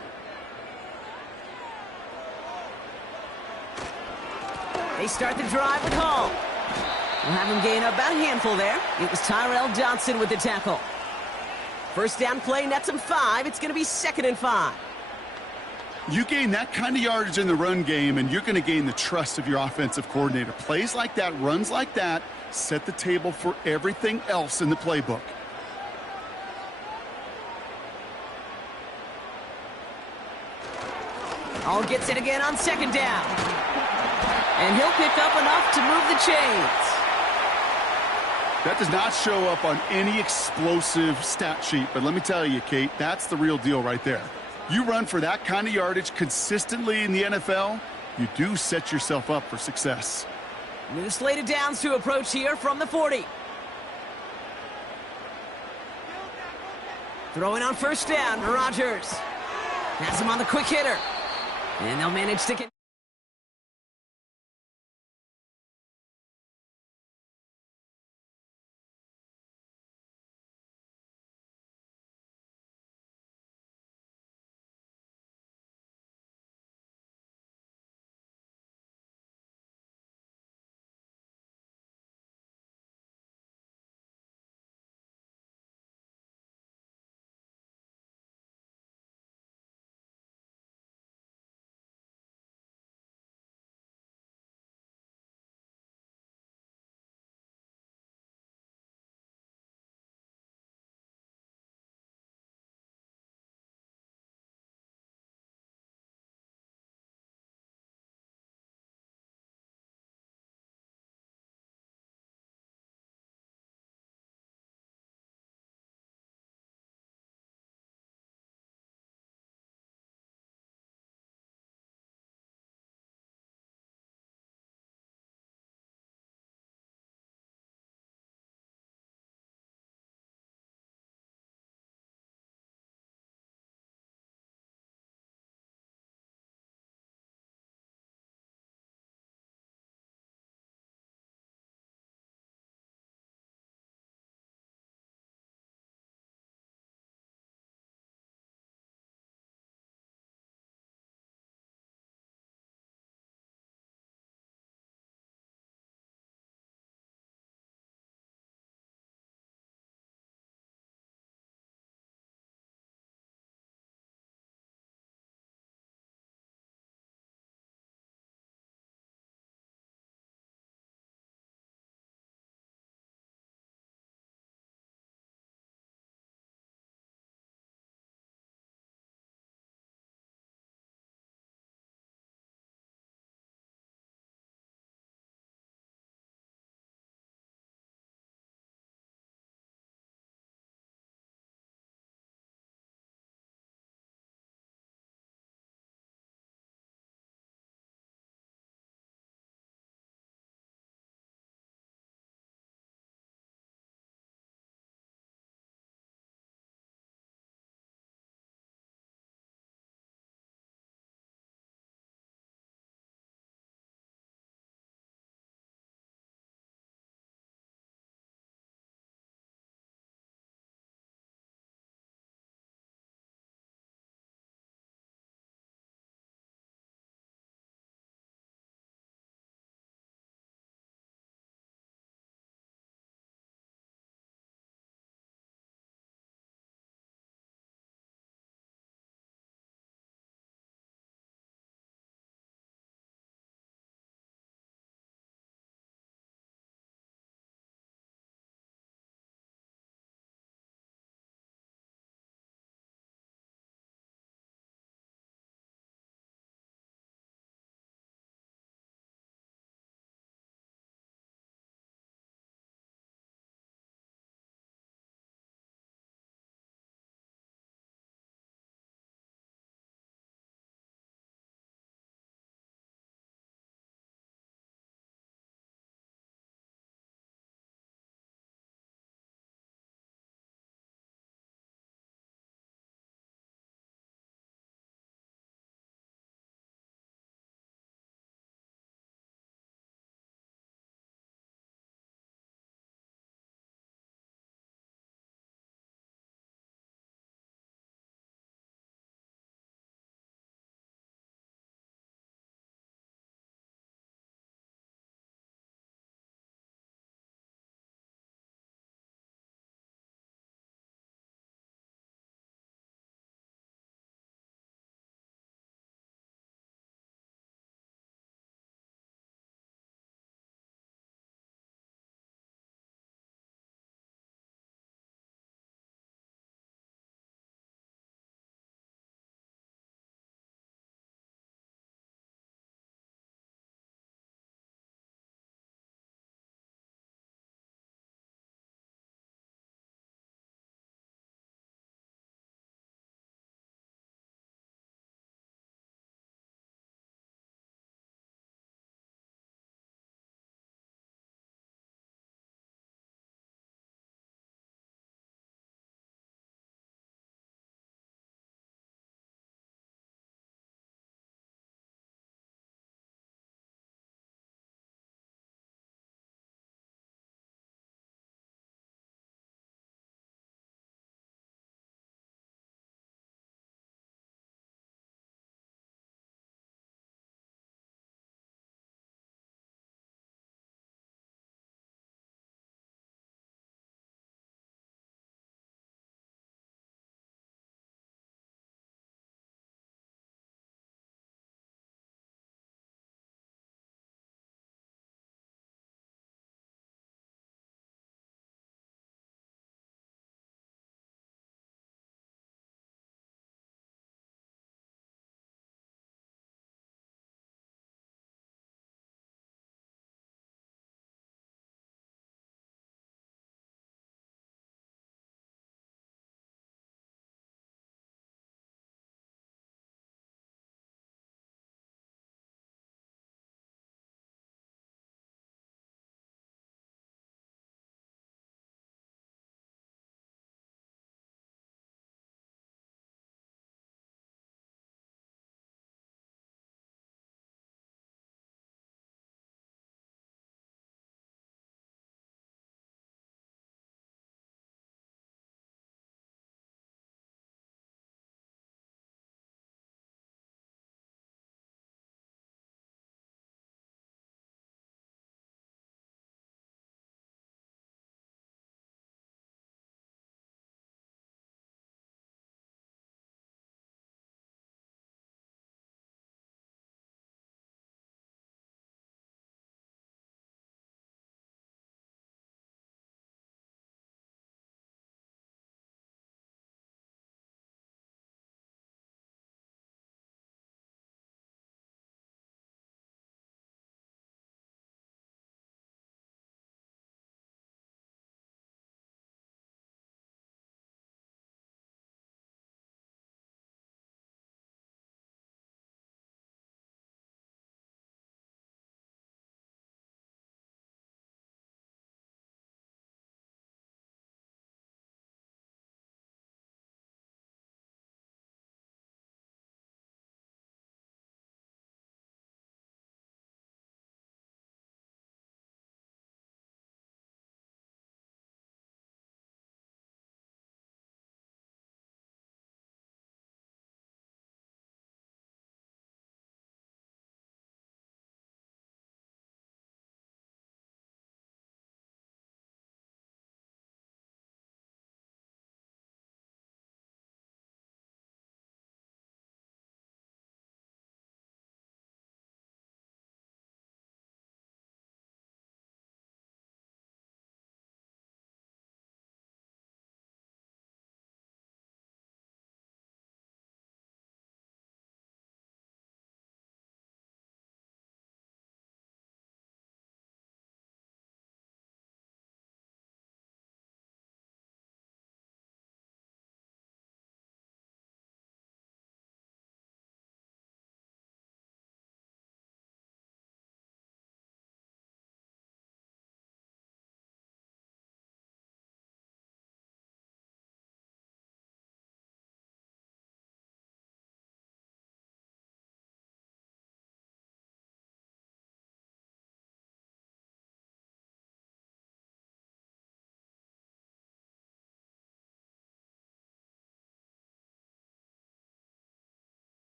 They start the drive with Hall. We'll have him gain about a handful there. It was Tyrell Johnson with the tackle. First down play nets him 5. It's going to be 2nd and 5. You gain that kind of yardage in the run game, and you're going to gain the trust of your offensive coordinator. Plays like that, runs like that, set the table for everything else in the playbook. Hall gets it again on 2nd down. And he'll pick up enough to move the chains. That does not show up on any explosive stat sheet, but let me tell you, Kate, that's the real deal right there. You run for that kind of yardage consistently in the NFL, you do set yourself up for success. New slate of downs to approach here from the 40. Throwing on 1st down, Rodgers. Has him on the quick hitter. And they'll manage to get...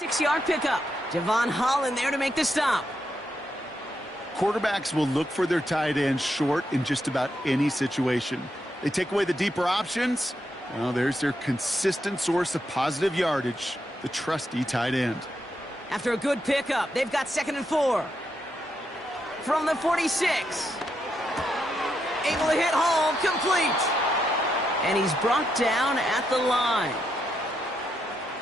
6-yard pickup. Javon Holland there to make the stop. Quarterbacks will look for their tight end short in just about any situation. They take away the deeper options. Well, there's their consistent source of positive yardage, the trusty tight end. After a good pickup, they've got 2nd and 4. From the 46. Able to hit home, complete. And he's brought down at the line.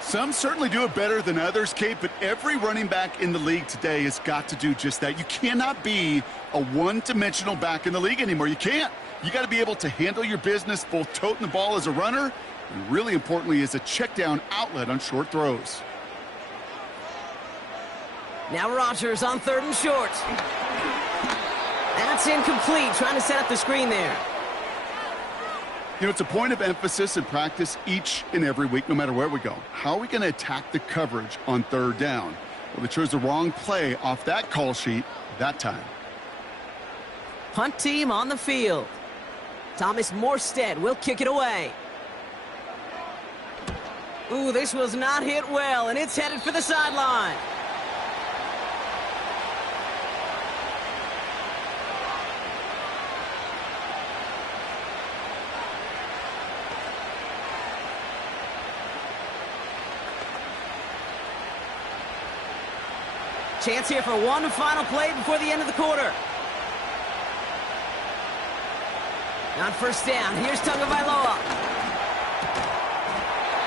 Some certainly do it better than others, Kate, but every running back in the league today has got to do just that. You cannot be a one-dimensional back in the league anymore. You can't. You got to be able to handle your business, both toting the ball as a runner, and really importantly as a check-down outlet on short throws. Now Rodgers on 3rd and short. That's incomplete, trying to set up the screen there. You know, it's a point of emphasis in practice each and every week, no matter where we go. How are we going to attack the coverage on 3rd down? Well, they chose the wrong play off that call sheet that time. Punt team on the field. Thomas Morstead will kick it away. Ooh, this was not hit well, and it's headed for the sideline. Chance here for one final play before the end of the quarter. On 1st down, here's Tagovailoa.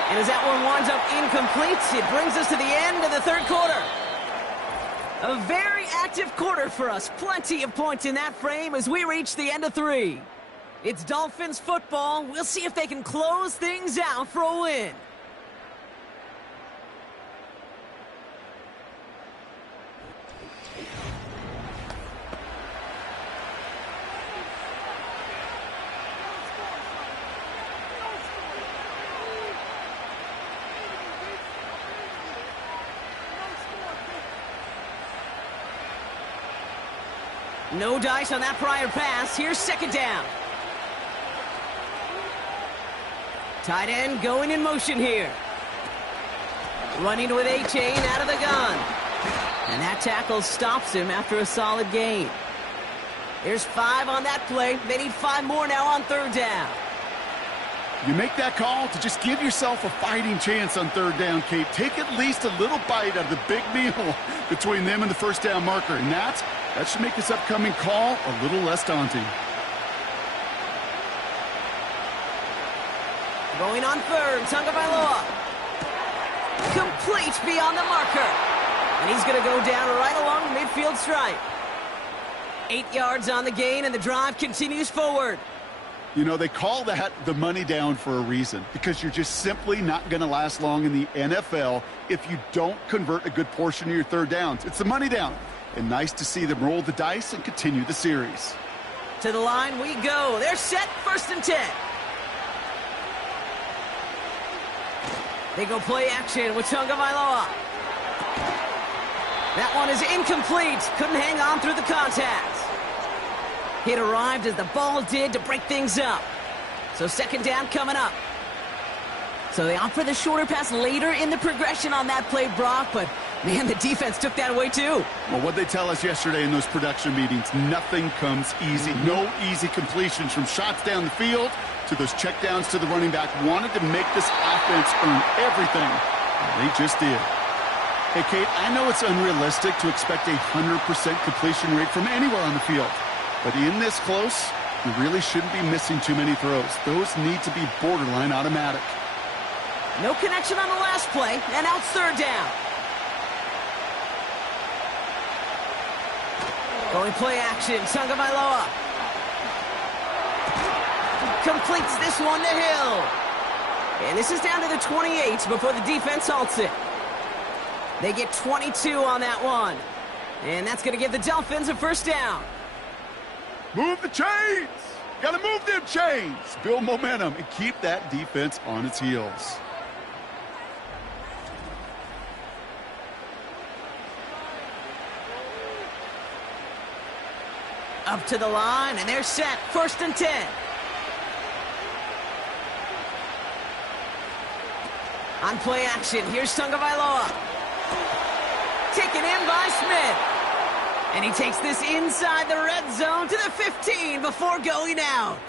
And as that one winds up incomplete, it brings us to the end of the 3rd quarter. A very active quarter for us. Plenty of points in that frame as we reach the end of 3. It's Dolphins football. We'll see if they can close things out for a win. No dice on that prior pass. Here's 2nd down. Tight end going in motion here. Running with A-Chain out of the gun. And that tackle stops him after a solid gain. There's 5 on that play. They need 5 more now on 3rd down. You make that call to just give yourself a fighting chance on 3rd down, Kate. Take at least a little bite out of the big meal between them and the 1st down marker. And that should make this upcoming call a little less daunting. Going on 3rd, Tagovailoa. Complete beyond the marker. And he's going to go down right along the midfield stripe. 8 yards on the gain, and the drive continues forward. You know, they call that the money down for a reason, because you're just simply not going to last long in the NFL if you don't convert a good portion of your 3rd downs. It's the money down. And nice to see them roll the dice and continue the series. To the line we go. They're set, 1st and 10. They go play action with Tagovailoa. That one is incomplete. Couldn't hang on through the contact. It arrived as the ball did to break things up. So 2nd down coming up. So they opt for the shorter pass later in the progression on that play, Brock, but man, the defense took that away too. Well, what they tell us yesterday in those production meetings, nothing comes easy. No easy completions from shots down the field to those checkdowns to the running back. Wanted to make this offense earn everything. And they just did. Hey, Kate, I know it's unrealistic to expect a 100% completion rate from anywhere on the field. But in this close, you really shouldn't be missing too many throws. Those need to be borderline automatic. No connection on the last play, and now it's 3rd down. Going play action, Tagovailoa. Completes this one to Hill. And this is down to the 28 before the defense halts it. They get 22 on that one. And that's going to give the Dolphins a 1st down. Move the chains! Got to move them chains! Build momentum and keep that defense on its heels. Up to the line, and they're set. 1st and 10. On play action, here's Tagovailoa. Taken in by Smith. And he takes this inside the red zone to the 15 before going out.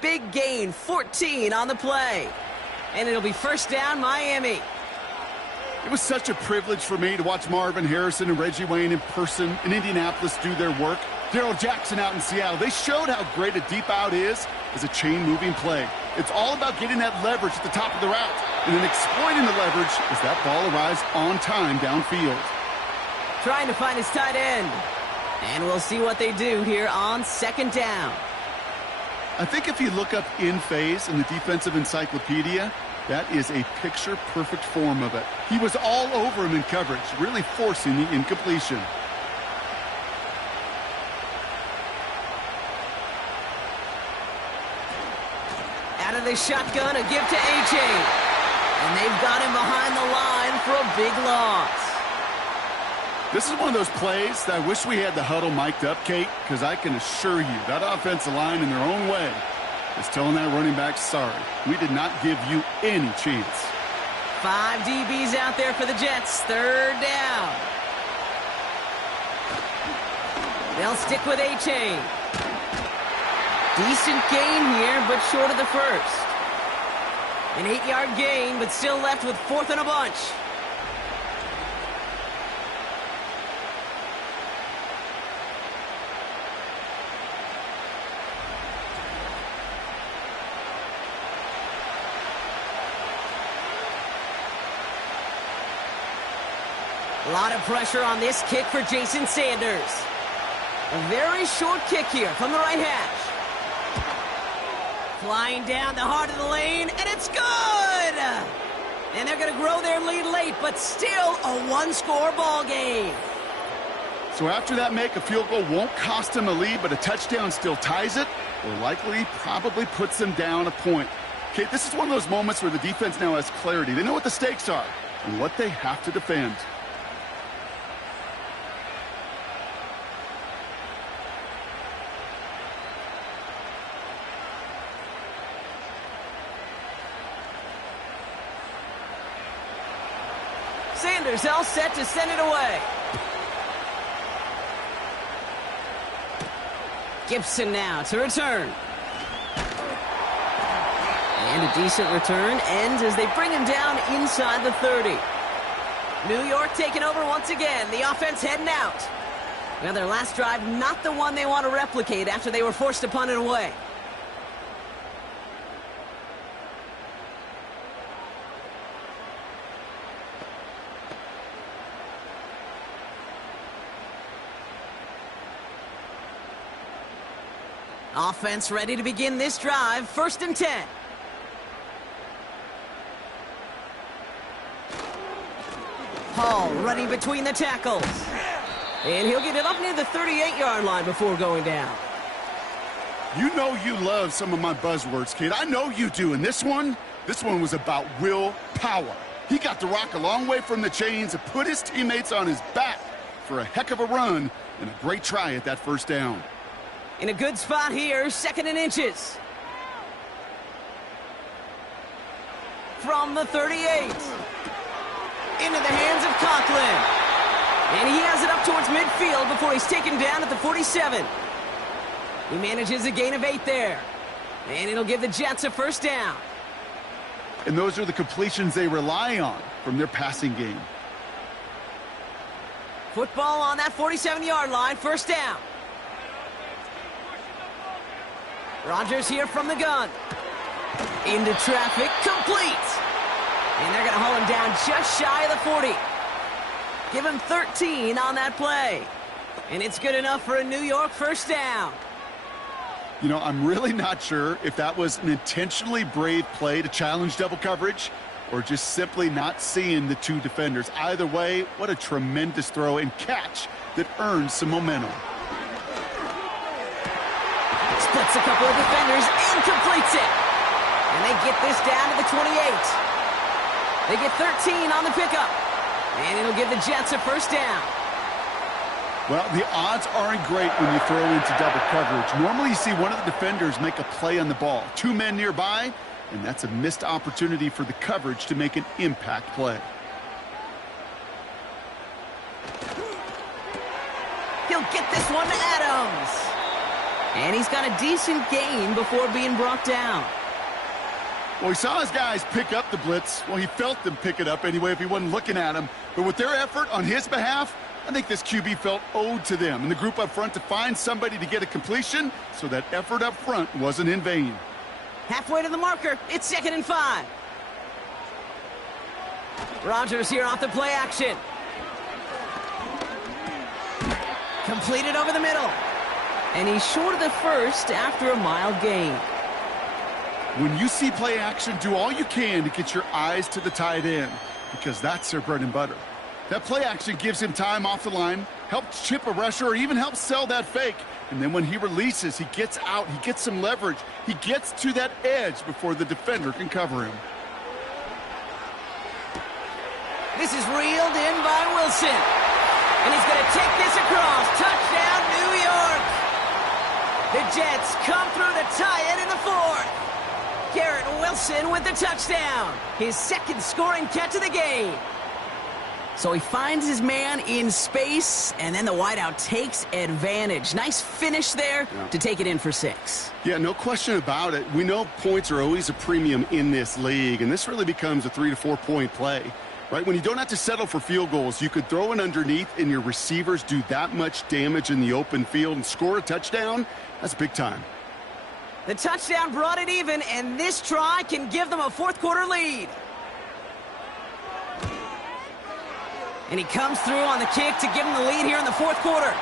Big gain, 14 on the play. And it'll be first down, Miami. It was such a privilege for me to watch Marvin Harrison and Reggie Wayne in person in Indianapolis do their work. Darrell Jackson out in Seattle. They showed how great a deep out is as a chain-moving play. It's all about getting that leverage at the top of the route and then exploiting the leverage as that ball arrives on time downfield. Trying to find his tight end. And we'll see what they do here on second down. I think if you look up in phase in the defensive encyclopedia, that is a picture-perfect form of it. He was all over him in coverage, really forcing the incompletion. Out of the shotgun, a give to A.J. And they've got him behind the line for a big loss. This is one of those plays that I wish we had the huddle mic'd up, Kate, because I can assure you that offensive line in their own way is telling that running back, sorry, we did not give you any chance. 5 DBs out there for the Jets. Third down. They'll stick with A-Chain. Decent gain here, but short of the first. An 8-yard gain, but still left with fourth and a bunch. A lot of pressure on this kick for Jason Sanders. A very short kick here from the right hash. Flying down the heart of the lane, and it's good! And they're going to grow their lead late, but still a one-score ball game. So after that make, a field goal won't cost them a lead, but a touchdown still ties it, or likely probably puts them down a point. Okay, this is one of those moments where the defense now has clarity. They know what the stakes are and what they have to defend. Sanders all set to send it away. Gibson now to return. And a decent return ends as they bring him down inside the 30. New York taking over once again. The offense heading out. Now their last drive, not the one they want to replicate after they were forced to punt it away. Offense ready to begin this drive. First and 10. Hall running between the tackles. And he'll get it up near the 38-yard line before going down. You know you love some of my buzzwords, kid. I know you do. And this one was about willpower. He got the rock a long way from the chains and put his teammates on his back for a heck of a run and a great try at that first down. In a good spot here, second and inches. From the 38. Into the hands of Conklin. And he has it up towards midfield before he's taken down at the 47. He manages a gain of 8 there. And it'll give the Jets a first down. And those are the completions they rely on from their passing game. Football on that 47-yard line, first down. Rodgers here from the gun. Into traffic, complete. And they're going to haul him down just shy of the 40. Give him 13 on that play. And it's good enough for a New York first down. You know, I'm really not sure if that was an intentionally brave play to challenge double coverage or just simply not seeing the two defenders. Either way, what a tremendous throw and catch that earns some momentum. Splits a couple of defenders and completes it. And they get this down to the 28. They get 13 on the pickup. And it'll give the Jets a first down. Well, the odds aren't great when you throw into double coverage. Normally you see one of the defenders make a play on the ball. 2 men nearby, and that's a missed opportunity for the coverage to make an impact play. They'll get this one to Adams. And he's got a decent gain before being brought down. Well, he saw his guys pick up the blitz. Well, he felt them pick it up anyway if he wasn't looking at him. But with their effort on his behalf, I think this QB felt owed to them and the group up front to find somebody to get a completion, so that effort up front wasn't in vain. Halfway to the marker, it's 2nd and 5. Rodgers here off the play action. Completed over the middle. And he's short of the first after a mild gain. When you see play action, do all you can to get your eyes to the tight end, because that's their bread and butter. That play action gives him time off the line, helps chip a rusher, or even helps sell that fake. And then when he releases, he gets out, he gets some leverage. He gets to that edge before the defender can cover him. This is reeled in by Wilson. And he's going to take this across. Touchdown, New York. The Jets come through to tie it in the 4th. Garrett Wilson with the touchdown. His 2nd scoring catch of the game. So he finds his man in space, and then the wideout takes advantage. Nice finish there to take it in for 6. Yeah, no question about it. We know points are always a premium in this league, and this really becomes a 3 to 4 point play. Right, when you don't have to settle for field goals, you could throw it underneath and your receivers do that much damage in the open field and score a touchdown. That's big time. The touchdown brought it even, and this try can give them a 4th quarter lead. And he comes through on the kick to give them the lead here in the 4th quarter.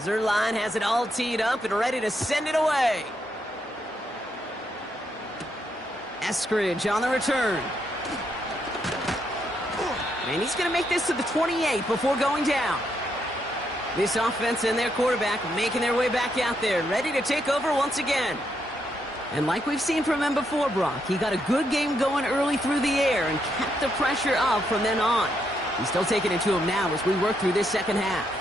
Zerline has it all teed up and ready to send it away. Eskridge on the return. And he's going to make this to the 28 before going down. This offense and their quarterback making their way back out there, ready to take over once again. And like we've seen from him before, Brock, he got a good game going early through the air and kept the pressure up from then on. He's still taking it to him now as we work through this 2nd half.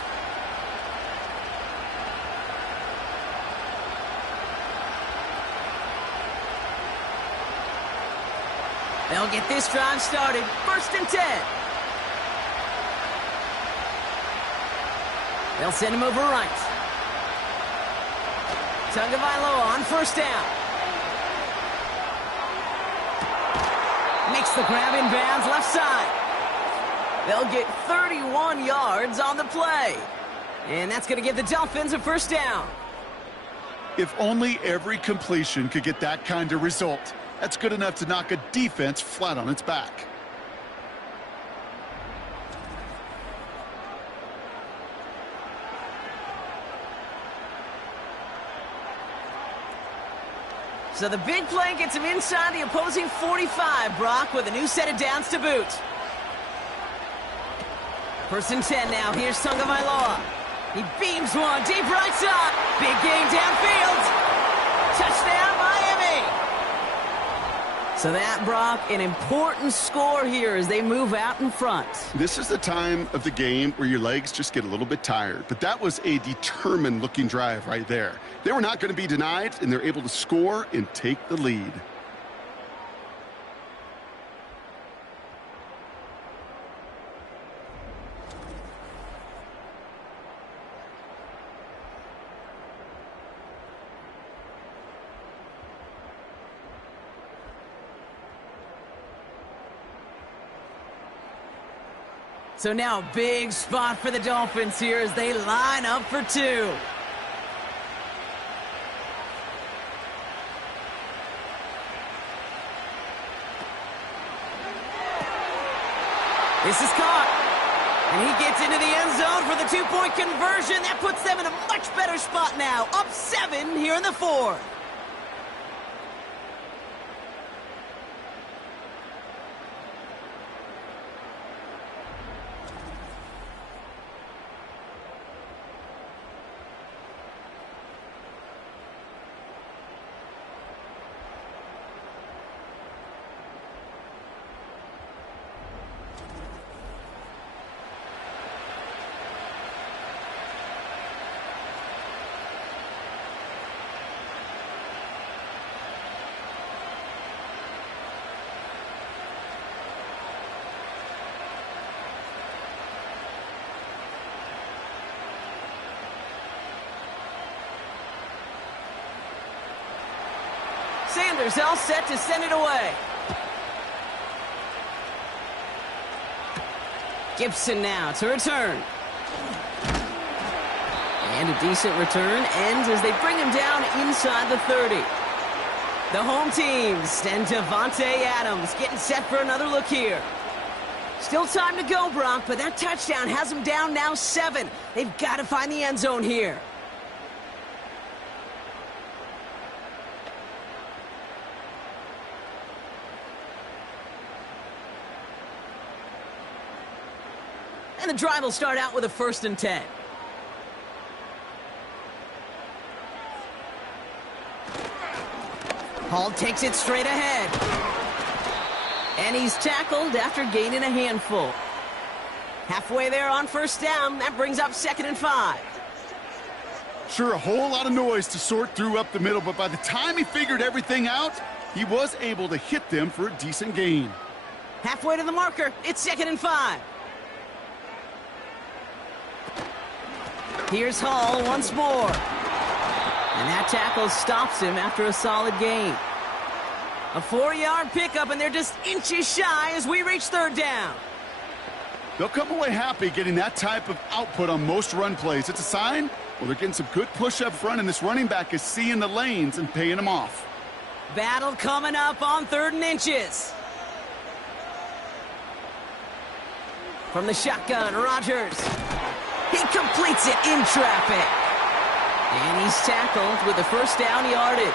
They'll get this drive started. 1st and 10. They'll send him over right. Tagovailoa on 1st down. Makes the grab in bounds left side. They'll get 31 yards on the play. And that's going to give the Dolphins a 1st down. If only every completion could get that kind of result. That's good enough to knock a defense flat on its back. So the big play gets him inside the opposing 45, Brock, with a new set of downs to boot. 1st and 10 now. Here's Tagovailoa. He beams one deep right side. Big gain downfield. Touchdown, Miami. So that, Brock, an important score here as they move out in front. This is the time of the game where your legs just get a little bit tired. But that was a determined-looking drive right there. They were not going to be denied, and they're able to score and take the lead. So now a big spot for the Dolphins here as they line up for 2. This is caught. And he gets into the end zone for the 2-point conversion. That puts them in a much better spot now. Up 7 here in the 4th. Sanders all set to send it away. Gibson now to return. And a decent return ends as they bring him down inside the 30. The home teams and Devontae Adams getting set for another look here. Still time to go, Brock, but that touchdown has them down now 7. They've got to find the end zone here. And the drive will start out with a 1st and 10. Hall takes it straight ahead. And he's tackled after gaining a handful. Halfway there on 1st down. That brings up 2nd and 5. Sure, a whole lot of noise to sort through up the middle, but by the time he figured everything out, he was able to hit them for a decent gain. Halfway to the marker. It's 2nd and 5. Here's Hall once more. And that tackle stops him after a solid gain. A 4-yard pickup, and they're just inches shy as we reach 3rd down. They'll come away happy getting that type of output on most run plays. It's a sign, well, they're getting some good push up front, and this running back is seeing the lanes and paying them off. Battle coming up on 3rd and inches. From the shotgun, Rodgers. He completes it in traffic. And he's tackled with the 1st down yardage.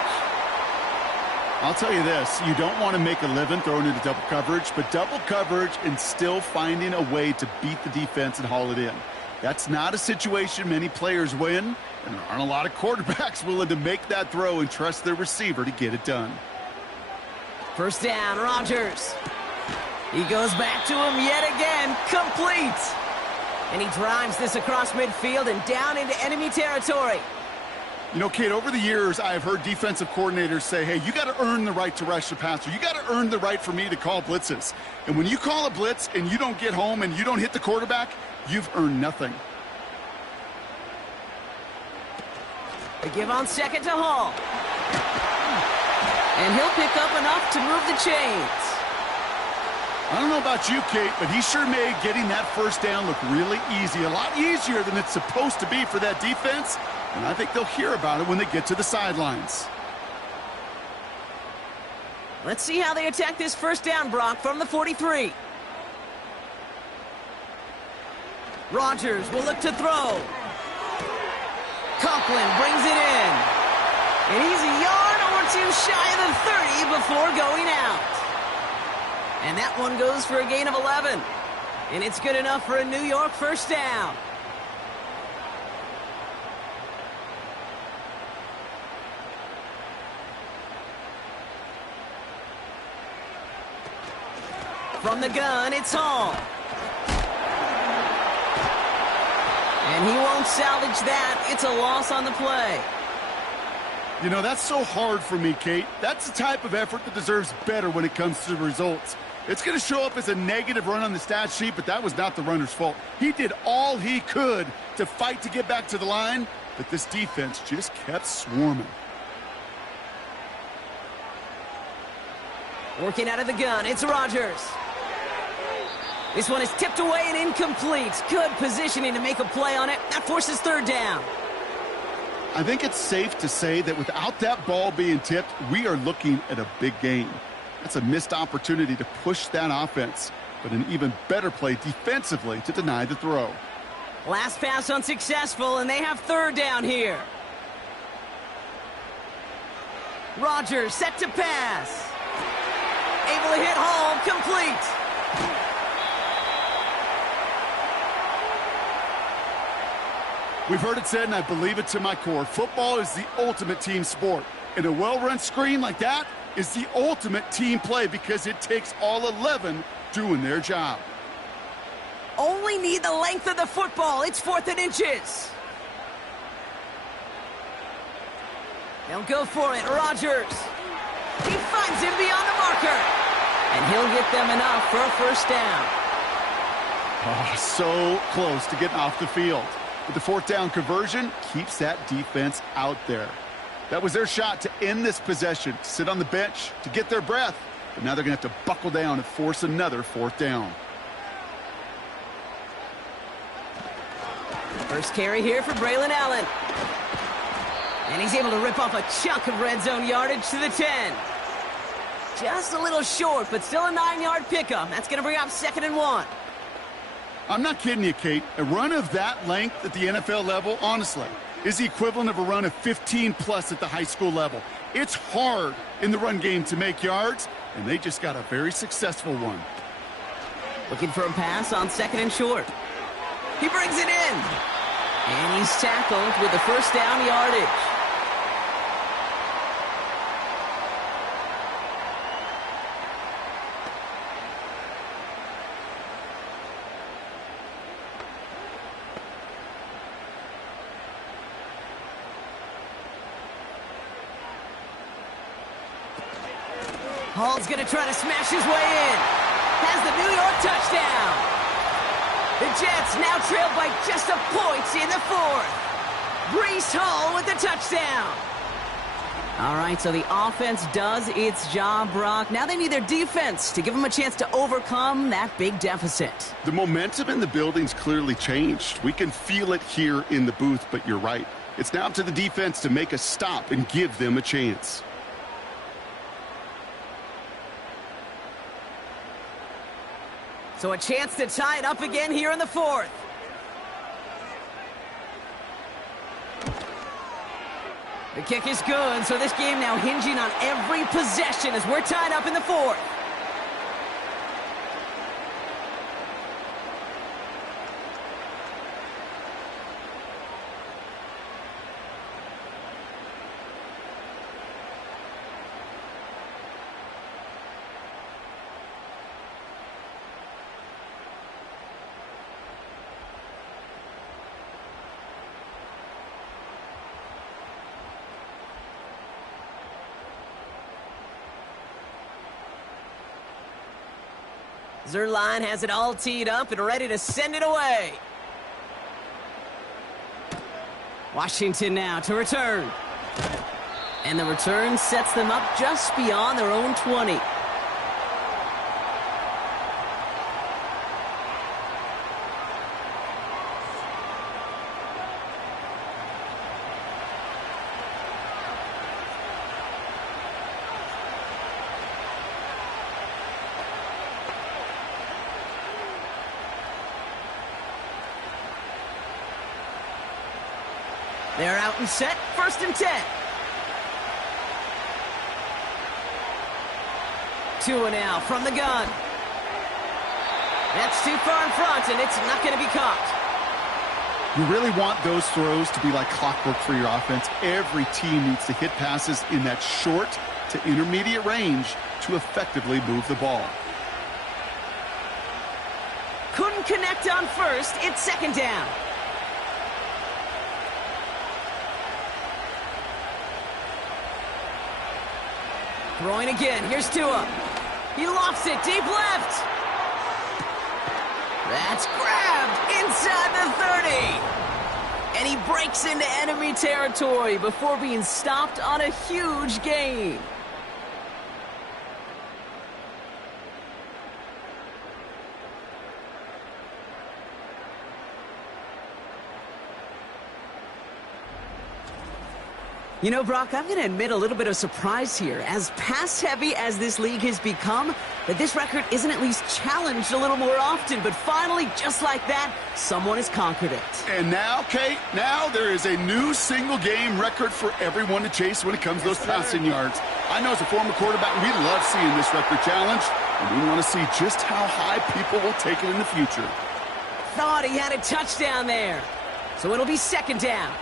I'll tell you this, you don't want to make a living throwing into double coverage, but double coverage and still finding a way to beat the defense and haul it in. That's not a situation many players win, and there aren't a lot of quarterbacks willing to make that throw and trust their receiver to get it done. 1st down, Rodgers. He goes back to him yet again, complete. And he drives this across midfield and down into enemy territory. You know, Kate, over the years, I've heard defensive coordinators say, hey, you got to earn the right to rush the passer. You got to earn the right for me to call blitzes. And when you call a blitz and you don't get home and you don't hit the quarterback, you've earned nothing. They give on 2nd to Hall. And he'll pick up enough to move the chains. I don't know about you, Kate, but he sure made getting that 1st down look really easy. A lot easier than it's supposed to be for that defense. And I think they'll hear about it when they get to the sidelines. Let's see how they attack this 1st down, Brock, from the 43. Rodgers will look to throw. Conklin brings it in. And he's a yard or 2 shy of the 30 before going out. And that one goes for a gain of 11. And it's good enough for a New York 1st down. From the gun, it's Hall. And he won't salvage that. It's a loss on the play. You know, that's so hard for me, Kate. That's the type of effort that deserves better when it comes to the results. It's going to show up as a negative run on the stat sheet, but that was not the runner's fault. He did all he could to fight to get back to the line, but this defense just kept swarming. Working out of the gun, it's Rodgers. This one is tipped away and incomplete. Good positioning to make a play on it. That forces 3rd down. I think it's safe to say that without that ball being tipped, we are looking at a big game. That's a missed opportunity to push that offense, but an even better play defensively to deny the throw. Last pass unsuccessful, and they have 3rd down here. Rodgers set to pass. Able to hit Hall, complete. We've heard it said, and I believe it to my core, football is the ultimate team sport. And a well-run screen like that is the ultimate team play because it takes all 11 doing their job. Only need the length of the football. It's 4th and inches. They'll go for it. Rodgers. He finds him beyond the marker. And he'll get them enough for a 1st down. Oh, so close to getting off the field. But the 4th down conversion keeps that defense out there. That was their shot to end this possession, sit on the bench to get their breath. But now they're going to have to buckle down and force another fourth down. First carry here for Braylon Allen. And he's able to rip off a chunk of red zone yardage to the 10. Just a little short, but still a 9-yard pickup. That's going to bring up 2nd and 1. I'm not kidding you, Kate. A run of that length at the NFL level, honestly, is the equivalent of a run of 15-plus at the high school level. It's hard in the run game to make yards, and they just got a very successful one. Looking for a pass on 2nd and short. He brings it in. And he's tackled with the first down yardage. Hall's going to try to smash his way in. Has the New York touchdown. The Jets now trailed by just a point in the 4th. Breece Hall with the touchdown. All right, so the offense does its job, Brock. Now they need their defense to give them a chance to overcome that big deficit. The momentum in the building's clearly changed. We can feel it here in the booth, but you're right. It's now up to the defense to make a stop and give them a chance. So a chance to tie it up again here in the 4th. The kick is good, so this game now hinging on every possession as we're tied up in the 4th. Zerline has it all teed up and ready to send it away. Washington now to return. And the return sets them up just beyond their own 20. They're out and set, 1st and 10. Tua now from the gun. That's too far in front, and it's not going to be caught. You really want those throws to be like clockwork for your offense. Every team needs to hit passes in that short to intermediate range to effectively move the ball. Couldn't connect on 1st, it's 2nd down. Throwing again, here's Tua. He lofts it deep left. That's grabbed inside the 30. And he breaks into enemy territory before being stopped on a huge gain. You know, Brock, I'm going to admit a little bit of surprise here. As pass-heavy as this league has become, that this record isn't at least challenged a little more often. But finally, just like that, someone has conquered it. And now, Kate, now there is a new single-game record for everyone to chase when it comes to those passing yards. I know as a former quarterback, we love seeing this record challenged, and we want to see just how high people will take it in the future. Thought he had a touchdown there. So it'll be 2nd down.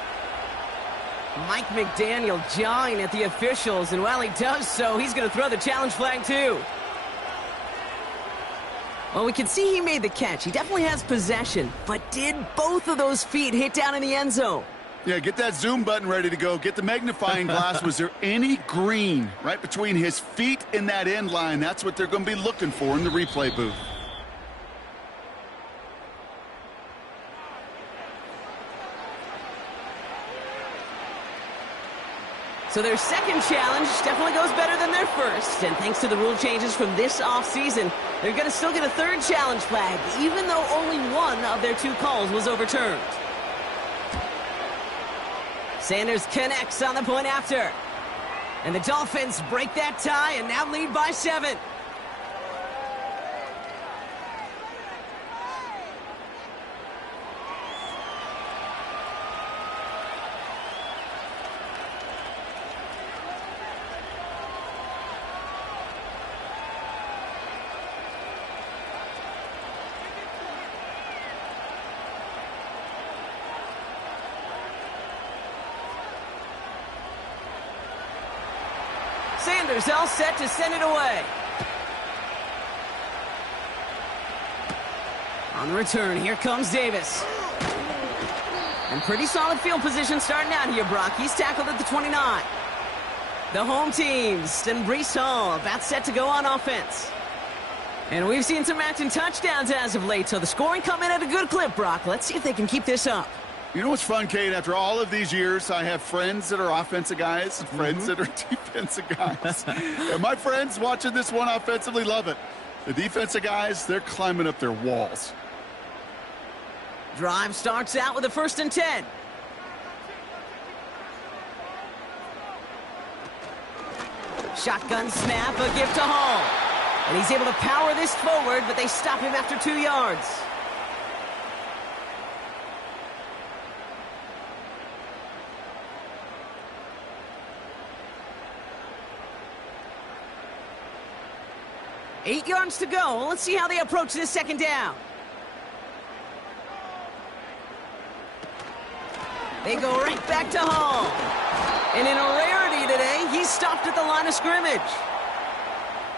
Mike McDaniel jawing at the officials, and while he does so, he's going to throw the challenge flag too. Well, we can see he made the catch. He definitely has possession, but did both of those feet hit down in the end zone? Yeah, get that zoom button ready to go. Get the magnifying glass. Was there any green right between his feet and that end line? That's what they're going to be looking for in the replay booth. So their second challenge definitely goes better than their first. And thanks to the rule changes from this offseason, they're going to still get a third challenge flag, even though only one of their 2 calls was overturned. Sanders connects on the point after. And the Dolphins break that tie and now lead by 7. Sanders all set to send it away. On the return, here comes Davis. And pretty solid field position starting out here, Brock. He's tackled at the 29. The home teams and Breece Hall about set to go on offense. And we've seen some matching touchdowns as of late, so the scoring coming at a good clip, Brock. Let's see if they can keep this up. You know what's fun, Kate? After all of these years, I have friends that are offensive guys and friends that are defensive guys. And my friends watching this one offensively love it. The defensive guys, they're climbing up their walls. Drive starts out with a 1st and 10. Shotgun snap, a gift to Hall. And he's able to power this forward, but they stop him after 2 yards. Eight yards to go. Let's see how they approach this second down. They go right back to Hall. And in a rarity today, he's stopped at the line of scrimmage.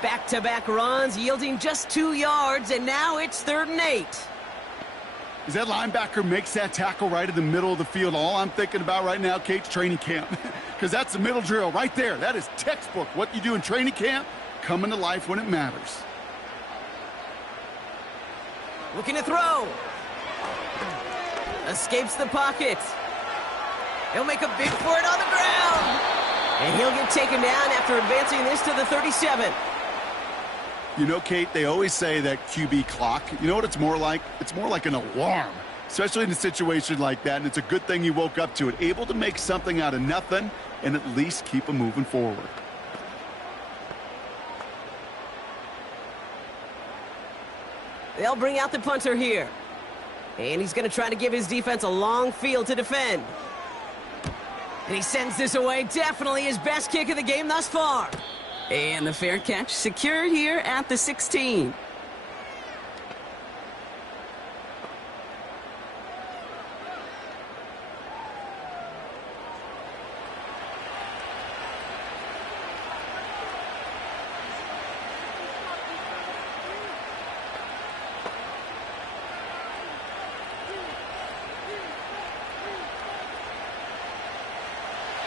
Back-to-back runs, yielding just 2 yards, and now it's 3rd and 8. As that linebacker makes that tackle right in the middle of the field, all I'm thinking about right now, Kate's training camp. Because that's the middle drill right there. That is textbook. What you do in training camp, coming to life when it matters. Looking to throw. Escapes the pocket. He'll make a big for it on the ground. And he'll get taken down after advancing this to the 37. You know, Kate, they always say that QB clock. You know what it's more like? It's more like an alarm, especially in a situation like that. And it's a good thing you woke up to it, able to make something out of nothing and at least keep them moving forward. They'll bring out the punter here. And he's going to try to give his defense a long field to defend. And he sends this away. Definitely his best kick of the game thus far. And the fair catch secured here at the 16.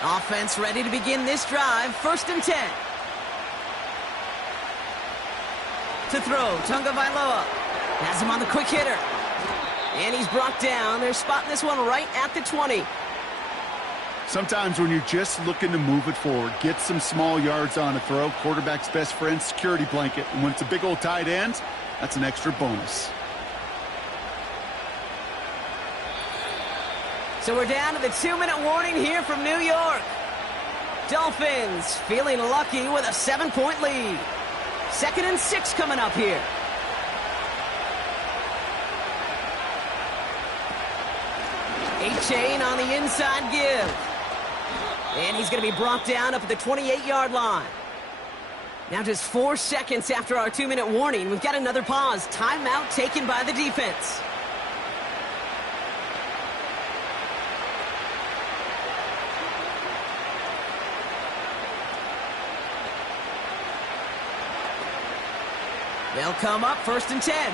Offense ready to begin this drive. 1st and 10. To throw, Tunga Vailoa has him on the quick hitter. And he's brought down. They're spotting this one right at the 20. Sometimes when you're just looking to move it forward, get some small yards on a throw, quarterback's best friend, security blanket. And when it's a big old tight end, that's an extra bonus. So we're down to the 2-minute warning here from New York. Dolphins feeling lucky with a 7-point lead. 2nd and 6 coming up here. A-Chain on the inside give. And he's going to be brought down up at the 28-yard line. Now just 4 seconds after our 2-minute warning, we've got another pause. Timeout taken by the defense. They'll come up 1st and 10.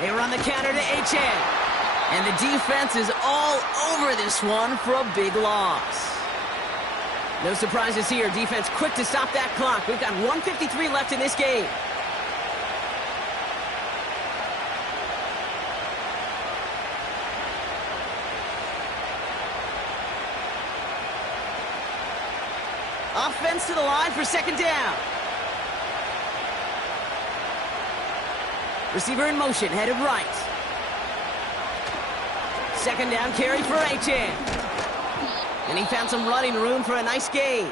They run the counter to A-Chain. And the defense is all over this one for a big loss. No surprises here. Defense quick to stop that clock. We've got 1:53 left in this game. Offense to the line for second down. Receiver in motion, headed right. Second down carry for Achane. And he found some running room for a nice gain.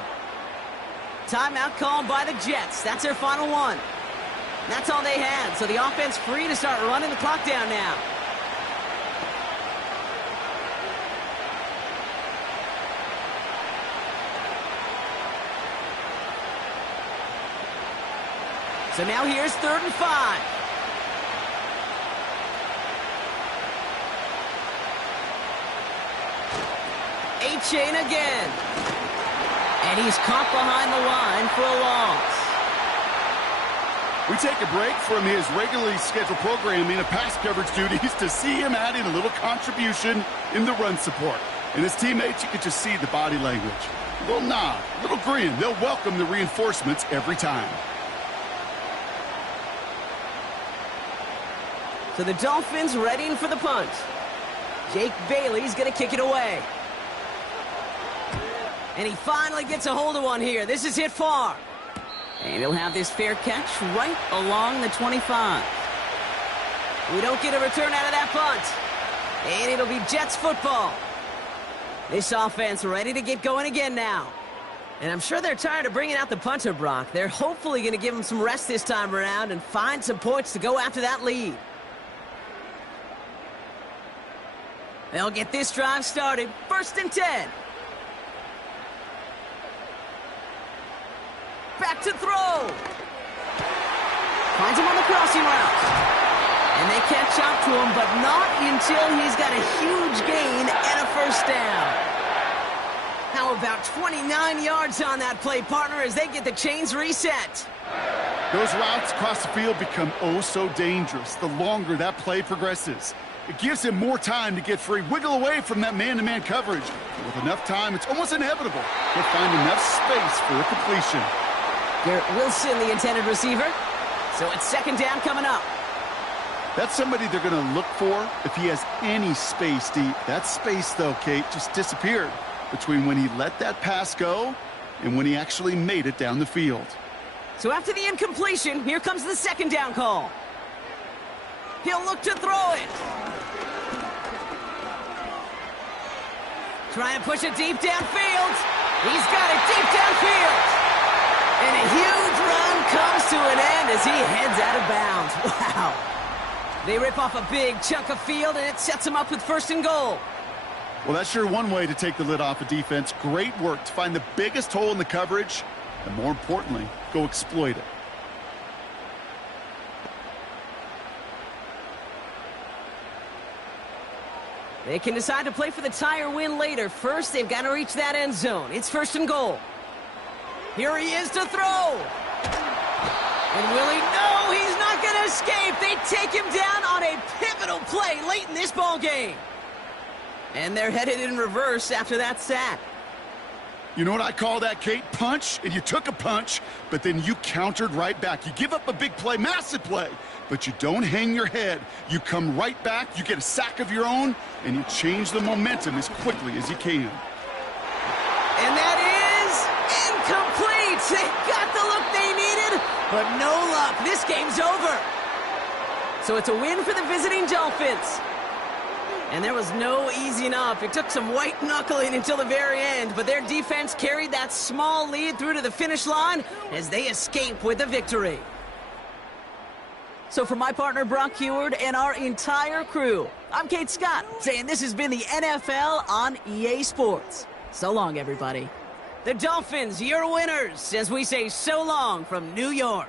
Timeout called by the Jets. That's their final one. That's all they had, so the offense free to start running the clock down now. So now here's 3rd and 5. Achane again. And he's caught behind the line for a loss. We take a break from his regularly scheduled programming of pass coverage duties to see him adding a little contribution in the run support. And his teammates, you can just see the body language. A little nod, a little grin. They'll welcome the reinforcements every time. So the Dolphins readying for the punt. Jake Bailey's going to kick it away. And he finally gets a hold of one here. This is hit far. And he'll have this fair catch right along the 25. We don't get a return out of that punt. And it'll be Jets football. This offense ready to get going again now. And I'm sure they're tired of bringing out the punter, Brock. They're hopefully going to give him some rest this time around and find some points to go after that lead. They'll get this drive started. 1st and 10. Back to throw. Finds him on the crossing route. And they catch up to him, but not until he's got a huge gain and a first down. How about 29 yards on that play, partner, as they get the chains reset? Those routes across the field become oh so dangerous the longer that play progresses. It gives him more time to get free, wiggle away from that man-to-man coverage. And with enough time, it's almost inevitable. He'll find enough space for a completion. Garrett Wilson, the intended receiver. So it's 2nd down coming up. That's somebody they're going to look for if he has any space deep. That space, though, Kate, just disappeared between when he let that pass go and when he actually made it down the field. So after the incompletion, here comes the 2nd down call. He'll look to throw it. Trying to push it deep downfield. He's got it deep downfield. And a huge run comes to an end as he heads out of bounds. Wow. They rip off a big chunk of field, and it sets them up with 1st and goal. Well, that's sure one way to take the lid off a defense. Great work to find the biggest hole in the coverage, and more importantly, go exploit it. They can decide to play for the tie or win later. First, they've got to reach that end zone. It's 1st and goal. Here he is to throw. And will he? No, he's not going to escape. They take him down on a pivotal play late in this ball game. And they're headed in reverse after that sack. You know what I call that, Kate? Punch, and you took a punch, but then you countered right back. You give up a big play, massive play, but you don't hang your head. You come right back, you get a sack of your own, and you change the momentum as quickly as you can. And that is incomplete. They got the look they needed, but no luck. This game's over. So it's a win for the visiting Dolphins. And there was no easing up. It took some white knuckling until the very end, but their defense carried that small lead through to the finish line as they escape with the victory. So for my partner Brock Heward and our entire crew, I'm Kate Scott, saying this has been the NFL on EA Sports. So long, everybody. The Dolphins, your winners, as we say so long from New York.